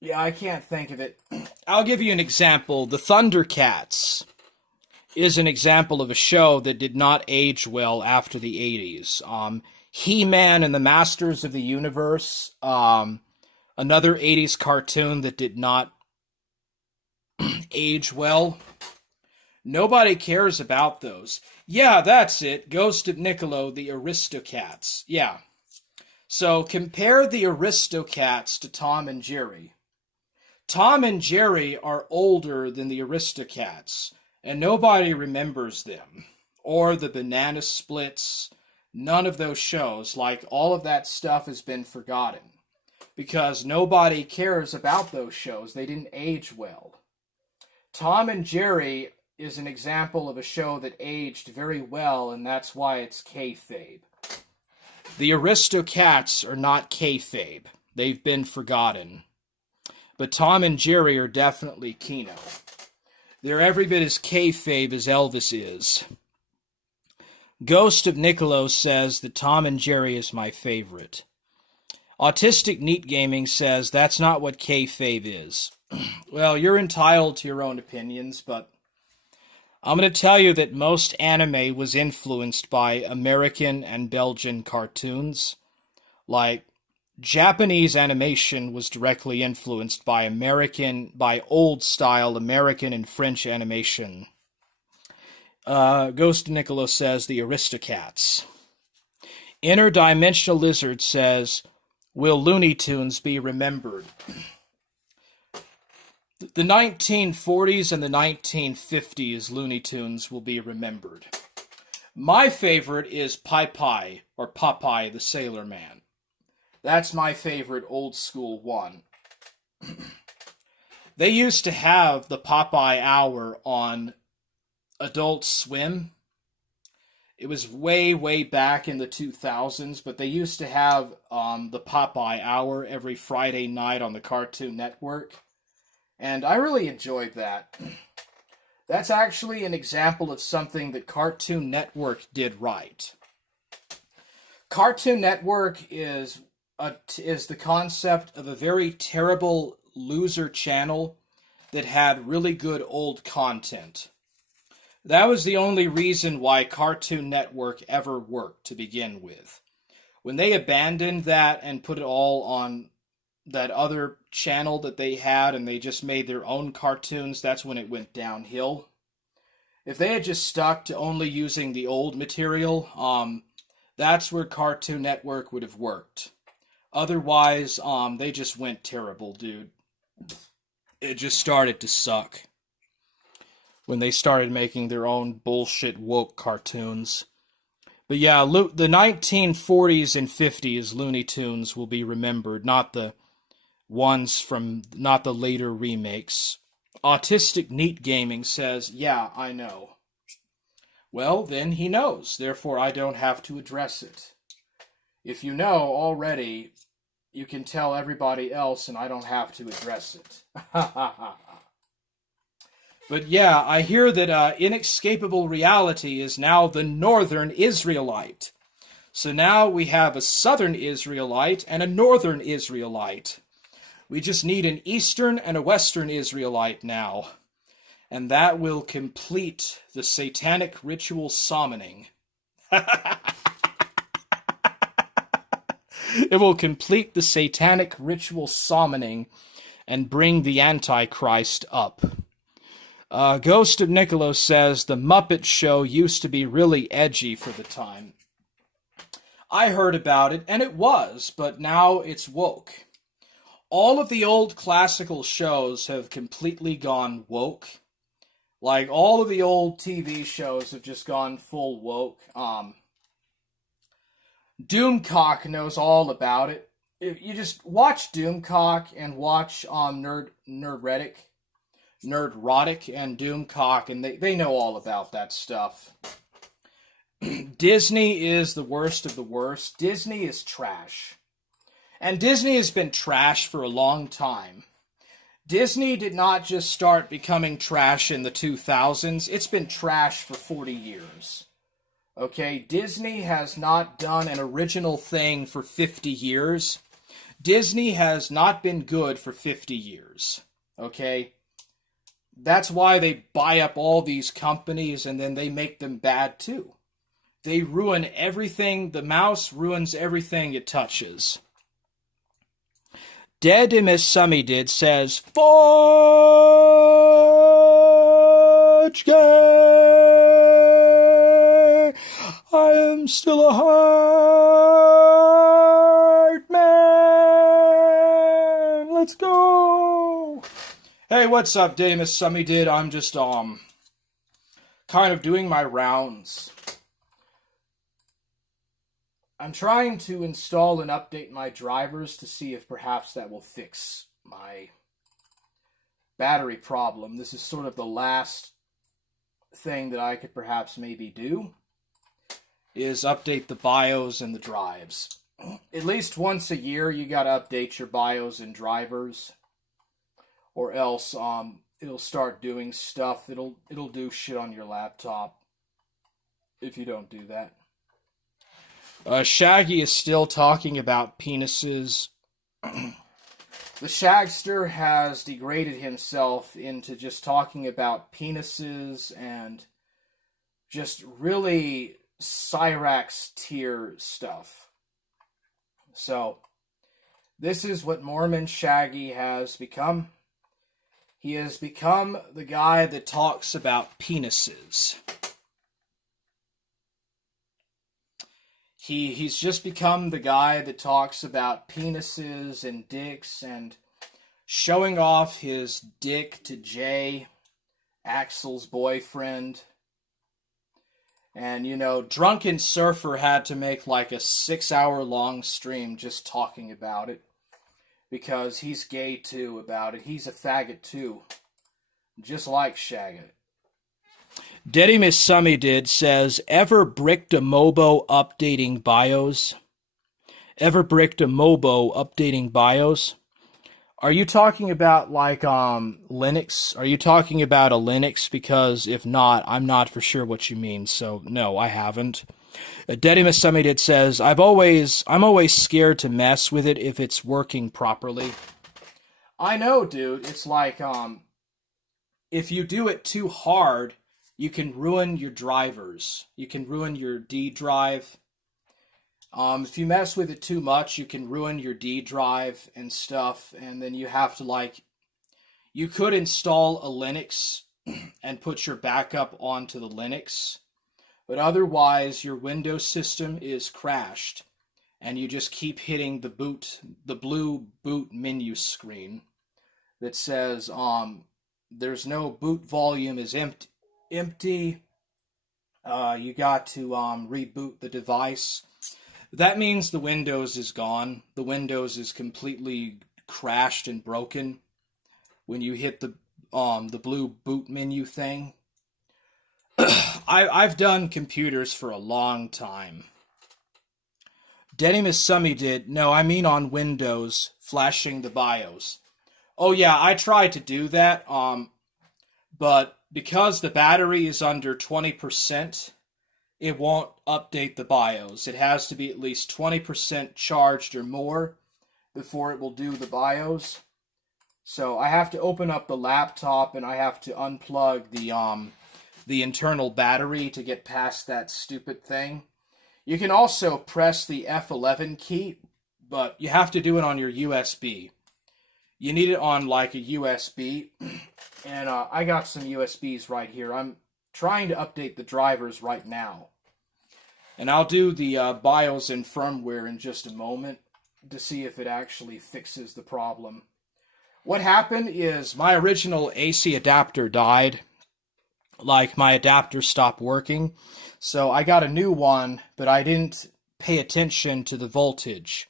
Yeah, I can't think of it. I'll give you an example. The Thundercats is an example of a show that did not age well after the 80s. He-Man and the Masters of the Universe, another 80s cartoon that did not age well. Nobody cares about those. Yeah, that's it. Ghost of Niccolo, the Aristocats. Yeah. So compare the Aristocats to Tom and Jerry. Tom and Jerry are older than the Aristocats, and nobody remembers them. Or the Banana Splits. None of those shows. Like, all of that stuff has been forgotten. Because nobody cares about those shows. They didn't age well. Tom and Jerry is an example of a show that aged very well, and that's why it's kayfabe. The Aristocats are not kayfabe. They've been forgotten. But Tom and Jerry are definitely Keno. They're every bit as kayfabe as Elvis is. Ghost of Niccolo says that Tom and Jerry is my favorite. Autistic Neat Gaming says that's not what kayfabe is. Well, you're entitled to your own opinions, but I'm going to tell you that most anime was influenced by American and Belgian cartoons. Like, Japanese animation was directly influenced by old-style American and French animation. Ghost of Niccolo says the Aristocats. Interdimensional Lizard says, will Looney Tunes be remembered? The 1940s and the 1950s Looney Tunes will be remembered. My favorite is Popeye, or Popeye the Sailor Man. That's my favorite old school one. They used to have the Popeye Hour on Adult Swim. It was way, way back in the 2000s, but they used to have the Popeye Hour every Friday night on the Cartoon Network. And I really enjoyed that. That's actually an example of something that Cartoon Network did right. Cartoon Network is the concept of a very terrible loser channel that had really good old content. That was the only reason why Cartoon Network ever worked to begin with. When they abandoned that and put it all on that other channel that they had and they just made their own cartoons, that's when it went downhill. If they had just stuck to only using the old material, that's where Cartoon Network would have worked. Otherwise, they just went terrible, dude. It just started to suck when they started making their own bullshit woke cartoons. But yeah, the 1940s and 50s Looney Tunes will be remembered, not the later remakes. Autistic Neat Gaming says, yeah, I know. Well, then he knows, therefore I don't have to address it. If you know already, you can tell everybody else and I don't have to address it. But yeah, I hear that Inescapable Reality is now the Northern Israelite. So now we have a Southern Israelite and a Northern Israelite. We just need an Eastern and a Western Israelite now. And that will complete the satanic ritual summoning. It will complete the satanic ritual summoning and bring the Antichrist up. Ghost of Niccolo says the Muppet Show used to be really edgy for the time. I heard about it, and it was, but now it's woke. All of the old classical shows have completely gone woke. Like, all of the old TV shows have just gone full woke. Doomcock knows all about it. If you just watch Doomcock and watch Nerdrotic and Doomcock, and they know all about that stuff. Disney is the worst of the worst. Disney is trash. And Disney has been trash for a long time. Disney did not just start becoming trash in the 2000s. It's been trash for 40 years. Okay, Disney has not done an original thing for 50 years. Disney has not been good for 50 years. Okay? That's why they buy up all these companies and then they make them bad too. They ruin everything. The mouse ruins everything it touches. Dead Miss Summy Did says, Forge gay, I am still a heart man. Let's go. Hey, what's up, Dead Miss Summy Did? I'm just, kind of doing my rounds. I'm trying to install and update my drivers to see if perhaps that will fix battery problem. This is sort of the last thing that I could perhaps maybe do, is update the BIOS and the drives. At least once a year, you gotta update your BIOS and drivers, or else it'll start doing stuff. It'll do shit on your laptop if you don't do that. Shaggy is still talking about penises. The Shagster has degraded himself into just talking about penises and just really Cyrax tier stuff. So, this is what Mormon Shaggy has become. He has become the guy that talks about penises. He's just become the guy that talks about penises and dicks and showing off his dick to Jay, Axel's boyfriend. And, you know, Drunken Surfer had to make like a 6-hour-long stream just talking about it. Because he's gay too about it. He's a faggot too. Just like Shaggot. Deddy Miss Summy did says, ever bricked a Mobo updating BIOS? Ever bricked a Mobo updating BIOS? Are you talking about like Linux? Are you talking about a Linux? Because if not, I'm not for sure what you mean. So no, I haven't. Deddy Miss Summy did says, I'm always scared to mess with it if it's working properly. I know, dude. It's like if you do it too hard, you can ruin your drivers. You can ruin your D drive. If you mess with it too much, you can ruin your D drive and stuff, and then you have to like, you could install a Linux and put your backup onto the Linux, but otherwise your Windows system is crashed, and you just keep hitting the blue boot menu screen that says, there's no boot volume is empty. You got to reboot the device. That means the Windows is gone. The Windows is completely crashed and broken when you hit the blue boot menu thing. I've done computers for a long time. Denny Miss Summy did. No, I mean on Windows, flashing the BIOS. Oh yeah, I tried to do that. But because the battery is under 20%, it won't update the BIOS. It has to be at least 20% charged or more before it will do the BIOS. So I have to open up the laptop and I have to unplug the internal battery to get past that stupid thing. You can also press the F11 key, but you have to do it on your USB. You need it on like a USB, and I got some USBs right here. I'm trying to update the drivers right now. And I'll do the BIOS and firmware in just a moment to see if it actually fixes the problem. What happened is my original AC adapter died. Like, my adapter stopped working. So I got a new one, but I didn't pay attention to the voltage.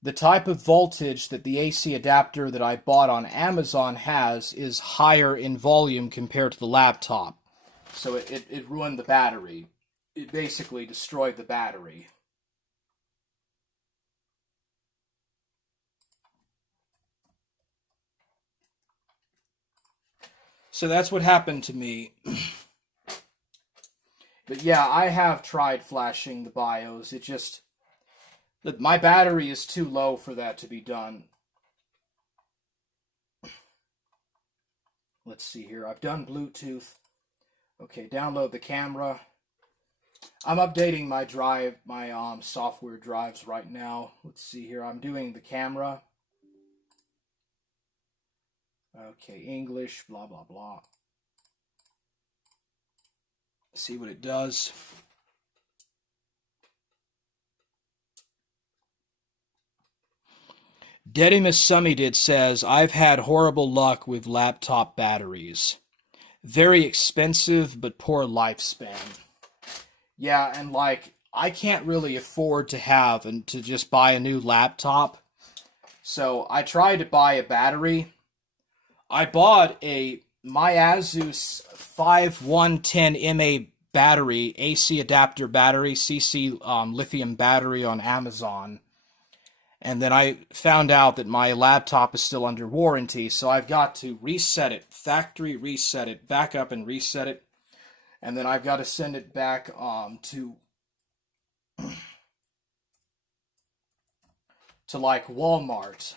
The type of voltage that the AC adapter that I bought on Amazon has is higher in volume compared to the laptop. So it ruined the battery. It basically destroyed the battery. So that's what happened to me. But yeah, I have tried flashing the BIOS. It just... my battery is too low for that to be done. Let's see here. I've done Bluetooth. Okay, download the camera. I'm updating my drive, my software drives right now. Let's see here. I'm doing the camera. Okay, English, blah, blah, blah. See what it does. Deddy Miss Summy did says, I've had horrible luck with laptop batteries. Very expensive, but poor lifespan. Yeah, and like, I can't really afford to have and to just buy a new laptop. So I tried to buy a battery, I bought a my Asus 5110 mAh battery, AC adapter battery, CC lithium battery on Amazon. And then I found out that my laptop is still under warranty, so I've got to reset it, factory reset it, back up and reset it. And then I've got to send it back to like Walmart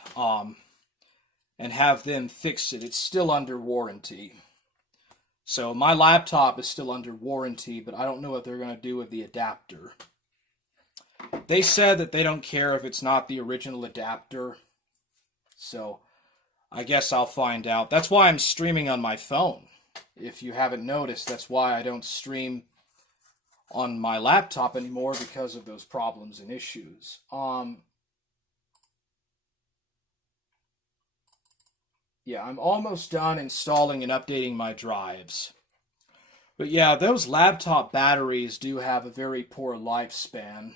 and have them fix it. It's still under warranty. So my laptop is still under warranty, but I don't know what they're going to do with the adapter. They said that they don't care if it's not the original adapter. So I guess I'll find out. That's why I'm streaming on my phone. If you haven't noticed, that's why I don't stream on my laptop anymore, because of those problems and issues. Yeah, I'm almost done installing and updating my drives. But yeah, those laptop batteries do have a very poor lifespan.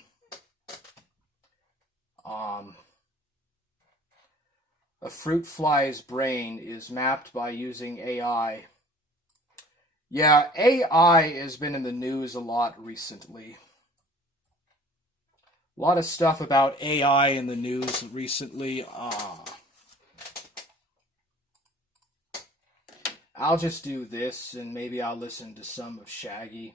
A fruit fly's brain is mapped by using AI. Yeah, AI has been in the news a lot recently. A lot of stuff about AI in the news recently. I'll just do this, and maybe I'll listen to some of Shaggy.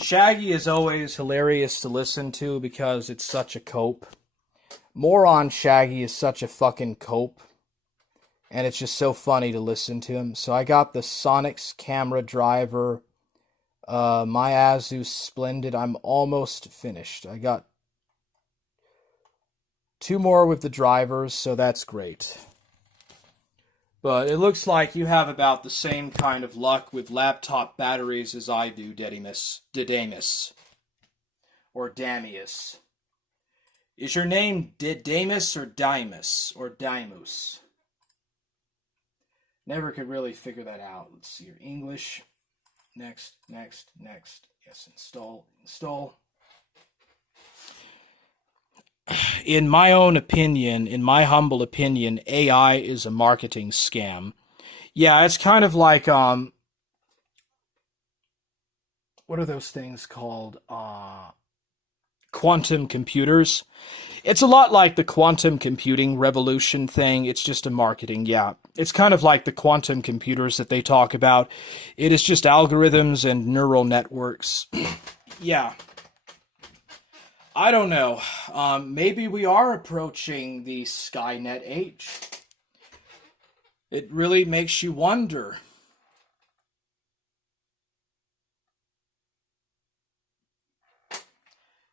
Shaggy is always hilarious to listen to because it's such a cope. Moron Shaggy is such a fucking cope. And it's just so funny to listen to him. So I got the Sonix camera driver. My Asus Splendid. I'm almost finished. I got 2 more with the drivers, so that's great. But it looks like you have about the same kind of luck with laptop batteries as I do, Didamus. Or Damius. Is your name Didamus or Dimus? Or Dimus? Never could really figure that out. Let's see here. English. Next. Yes, install. In my own opinion, in my humble opinion, AI is a marketing scam. Yeah, it's kind of like, what are those things called? Quantum computers. It's a lot like the quantum computing revolution thing. It's just a marketing, yeah. It's kind of like the quantum computers that they talk about. It is just algorithms and neural networks. Yeah. I don't know. Maybe we are approaching the Skynet age. It really makes you wonder.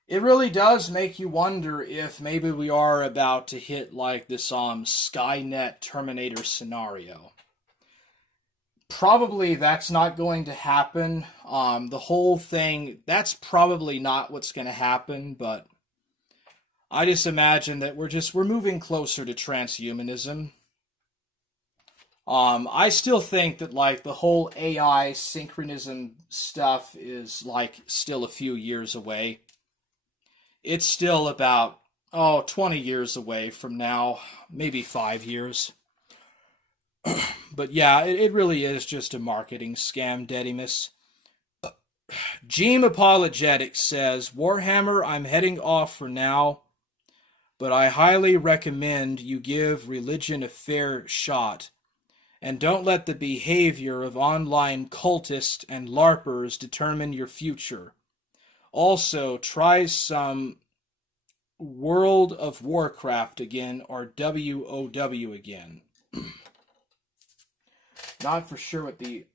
It really does make you wonder if maybe we are about to hit like this Skynet Terminator scenario. Probably that's not going to happen. The whole thing, that's probably not what's going to happen, but I just imagine that we're moving closer to transhumanism. I still think that like the whole AI synchronism stuff is like still a few years away. It's still about, 20 years away from now, maybe 5 years. But yeah, it really is just a marketing scam, Dedimus. Jeem Apologetics says, Warhammer, I'm heading off for now, but I highly recommend you give religion a fair shot, and don't let the behavior of online cultists and LARPers determine your future. Also, try some World of Warcraft again, or WoW again. Not for sure what the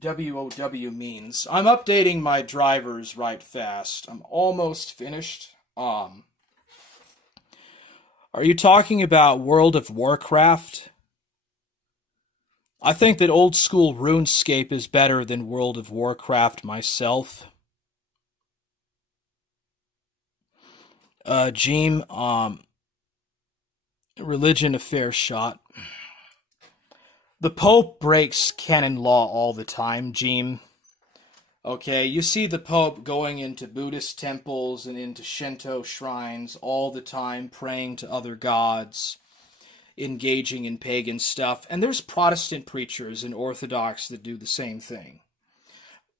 WoW means. I'm updating my drivers right fast. I'm almost finished. Are you talking about World of Warcraft? I think that old school RuneScape is better than World of Warcraft myself. Jeem, religion a fair shot. The Pope breaks canon law all the time, Jeem. Okay, you see the Pope going into Buddhist temples and into Shinto shrines all the time, praying to other gods. engaging in pagan stuff. And there's Protestant preachers and Orthodox that do the same thing.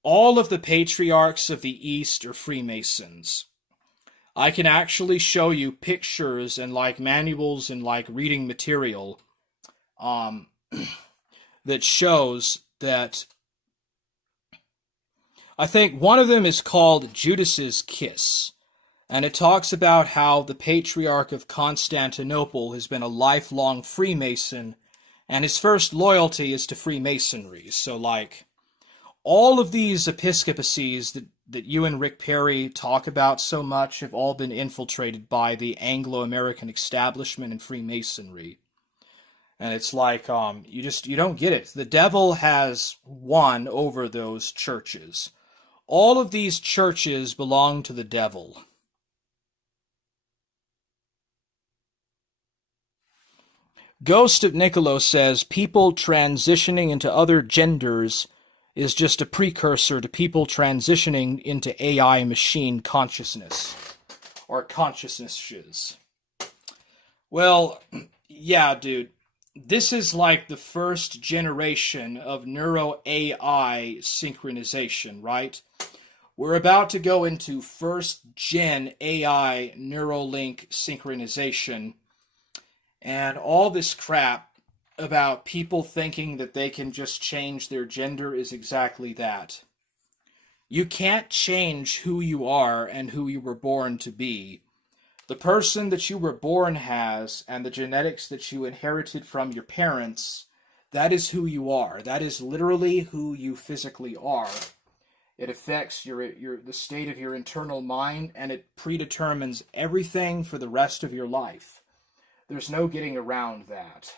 All of the patriarchs of the East are Freemasons. I can actually show you pictures and like manuals and like reading material that shows that. I think one of them is called Judas's Kiss, and it talks about how the Patriarch of Constantinople has been a lifelong Freemason, and his first loyalty is to Freemasonry. So, like, all of these episcopacies that you and Rick Perry talk about so much have all been infiltrated by the Anglo-American establishment and Freemasonry. And it's like, you don't get it. The devil has won over those churches. All of these churches belong to the devil. Ghost of Niccolo says people transitioning into other genders is just a precursor to people transitioning into AI machine consciousness. Or consciousnesses. Well, yeah, dude. This is like the first generation of neuro-AI synchronization, right? We're about to go into first-gen AI Neuralink synchronization, and all this crap about people thinking that they can just change their gender is exactly that. You can't change who you are and who you were born to be. The person that you were born as and the genetics that you inherited from your parents, that is who you are. That is literally who you physically are. It affects the state of your internal mind, and it predetermines everything for the rest of your life. There's no getting around that.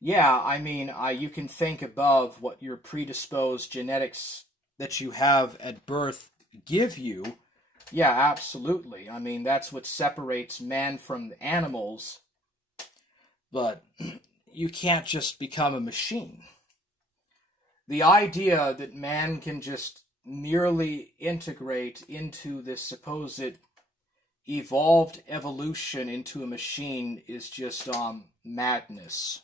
Yeah, I mean, you can think above what your predisposed genetics that you have at birth give you. Yeah, absolutely. I mean, that's what separates man from animals. But you can't just become a machine. The idea that man can just merely integrate into this supposed evolved evolution into a machine is just madness.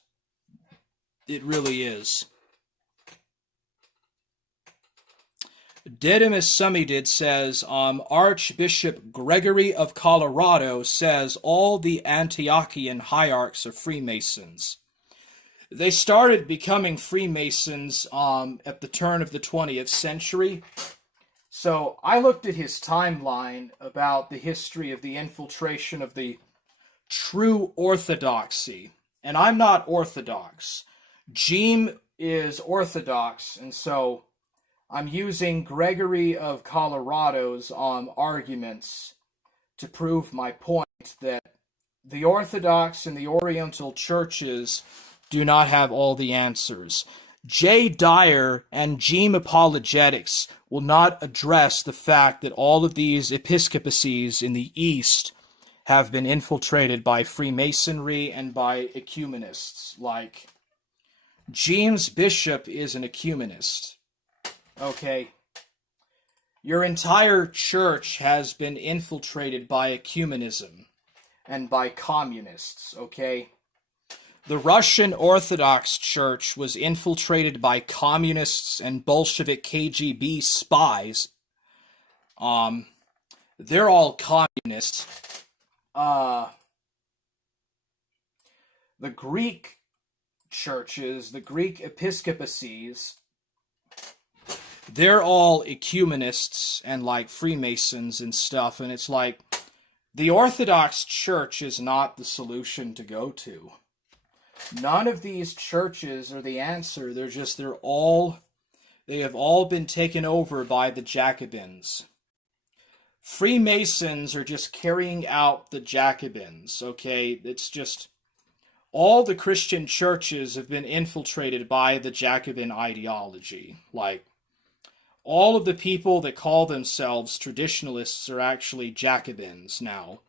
It really is. Dedimus Summidid says, Archbishop Gregory of Colorado says all the Antiochian hierarchs are Freemasons. They started becoming Freemasons at the turn of the 20th century. So I looked at his timeline about the history of the infiltration of the true orthodoxy. And I'm not Orthodox. Jeem is Orthodox, and so I'm using Gregory of Colorado's arguments to prove my point that the Orthodox and the Oriental churches do not have all the answers. Jay Dyer and Jeem Apologetics will not address the fact that all of these episcopacies in the East have been infiltrated by Freemasonry and by ecumenists. Like, Jeem's bishop is an ecumenist. Okay? Your entire church has been infiltrated by ecumenism and by communists, okay? The Russian Orthodox Church was infiltrated by communists and Bolshevik KGB spies. They're all communists. The Greek churches, the Greek episcopacies, they're all ecumenists and like Freemasons and stuff, and it's like the Orthodox Church is not the solution to go to. None of these churches are the answer. They have all been taken over by the Jacobins. Freemasons are just carrying out the Jacobins, okay? It's just all the Christian churches have been infiltrated by the Jacobin ideology. Like, all of the people that call themselves traditionalists are actually Jacobins now.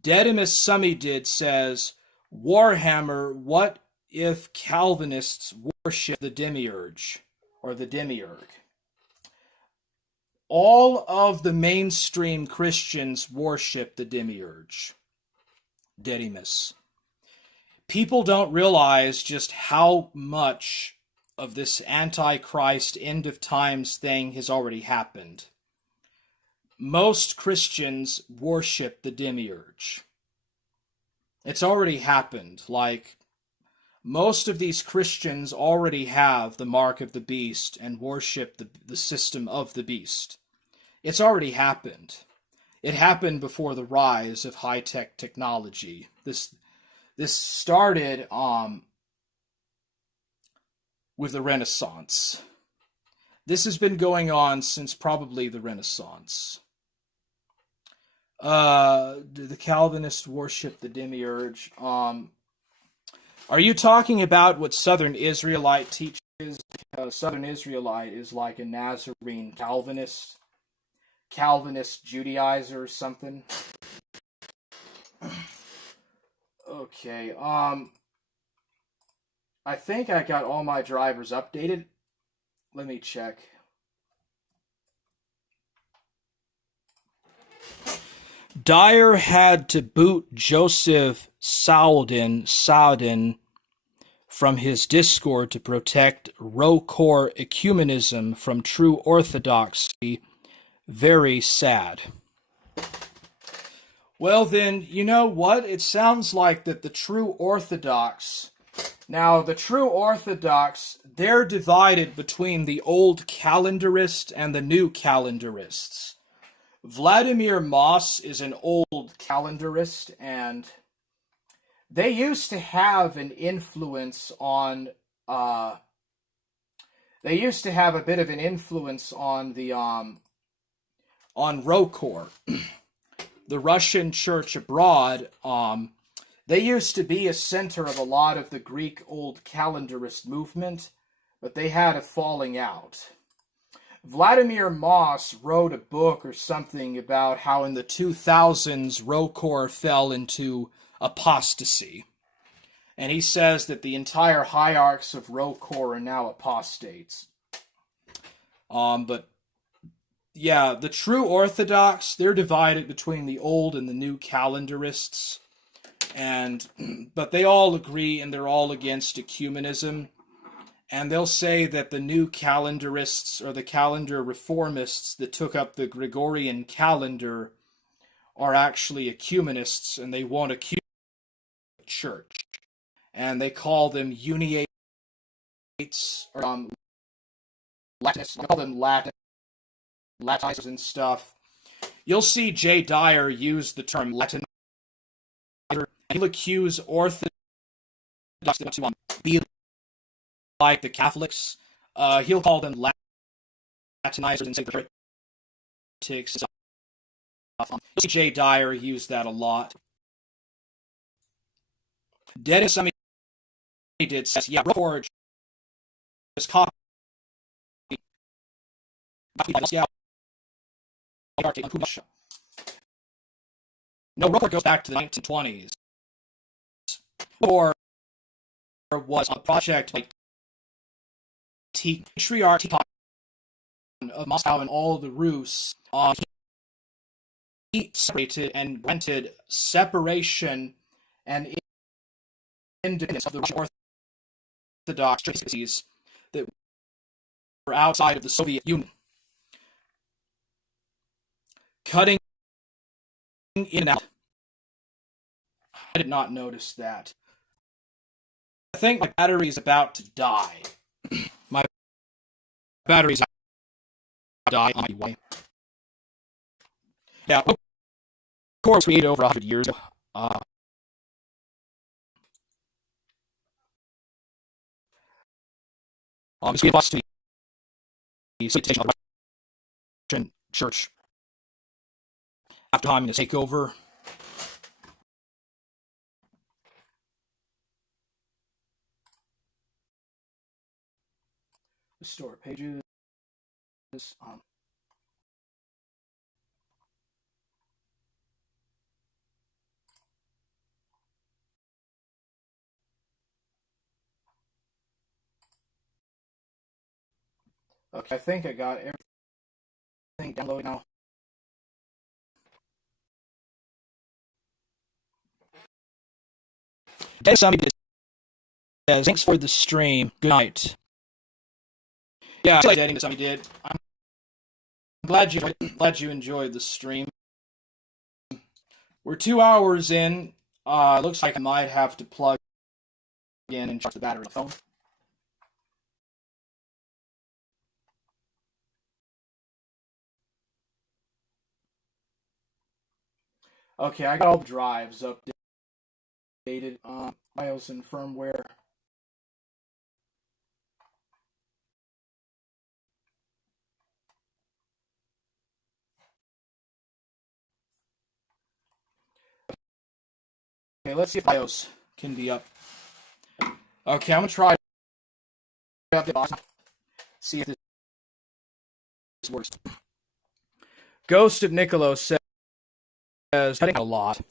Dedimus Summidid says, Warhammer, what if Calvinists worship the demiurge, or the demiurge? All of the mainstream Christians worship the demiurge. Dedimus. people don't realize just how much of this Antichrist end of times thing has already happened. Most Christians worship the demiurge. It's already happened. Like, most of these Christians already have the mark of the beast and worship the system of the beast. It's already happened. It happened before the rise of high-tech technology. This started with the Renaissance. This has been going on since probably the Renaissance. The Calvinists worship the demiurge. Are you talking about what Southern Israelite teaches? Southern Israelite is like a Nazarene Calvinist Judaizer or something. Okay, I think I got all my drivers updated. Let me check. Dyer had to boot Joseph Saudin from his Discord to protect Rocor ecumenism from true orthodoxy. Very sad. Well then, you know what? It sounds like that the true Orthodox... Now, the true Orthodox, they're divided between the old calendarist and the new calendarists. Vladimir Moss is an old calendarist, and they used to have an influence on... they used to have a bit of an influence on the... on Rokor. The Russian church abroad, they used to be a center of a lot of the Greek old calendarist movement, but they had a falling out. Vladimir Moss wrote a book or something about how in the 2000s Rokor fell into apostasy. And he says that the entire hierarchs of Rokor are now apostates. But yeah, the true Orthodox, they're divided between the old and the new calendarists. But they all agree and they're all against ecumenism. And they'll say that the new calendarists or the calendar reformists that took up the Gregorian calendar are actually ecumenists and they want a church. And they call them uniates or Latinists. They call them Latinizers and stuff. You'll see Jay Dyer use the term Latinizer, and he'll accuse Orthodox to be like the Catholics. He'll call them Latinizers and say they're heretics. You'll see Jay Dyer use that a lot. Dennis, I mean, he did say, yeah, Rokor just copied. No, Rokor goes back to the 1920s. Rokor was a project like Patriarch of Moscow and all the Rus. He separated and granted separation and independence of the Russian Orthodox churches that were outside of the Soviet Union. Cutting in and out. I did not notice that. I think my battery is about to die. My battery is about to die on my way. Yeah, of course, we ate over 100 years ago. We lost the citation of the Russian church after having to take over. Restore pages. Okay, I think I got everything downloaded now. Then somebody thanks for the stream. Good night. Yeah, I editing something you did. I'm glad you enjoyed the stream. We're 2 hours in. Looks like I might have to plug in and charge the battery on the phone. Okay, I got all the drives updated, BIOS and firmware. Okay, let's see if BIOS can be up. Okay, I'm gonna try up the box. See if this works. Ghost of Niccolo says cutting a lot.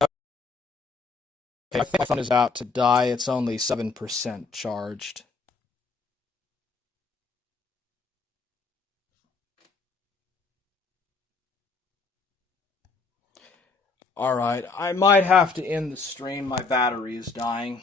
Okay, I think my phone is out to die. It's only 7% charged. Alright, I might have to end the stream. My battery is dying.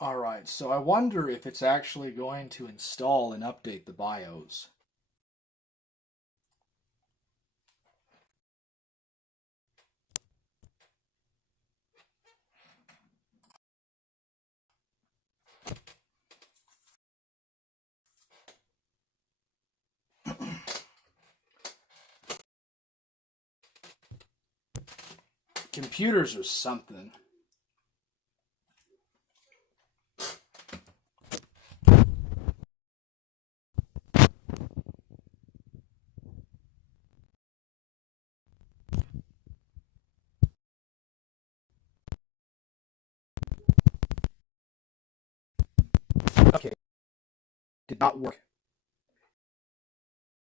Alright, so I wonder if it's actually going to install and update the BIOS. Computers are something. Okay. Did not work.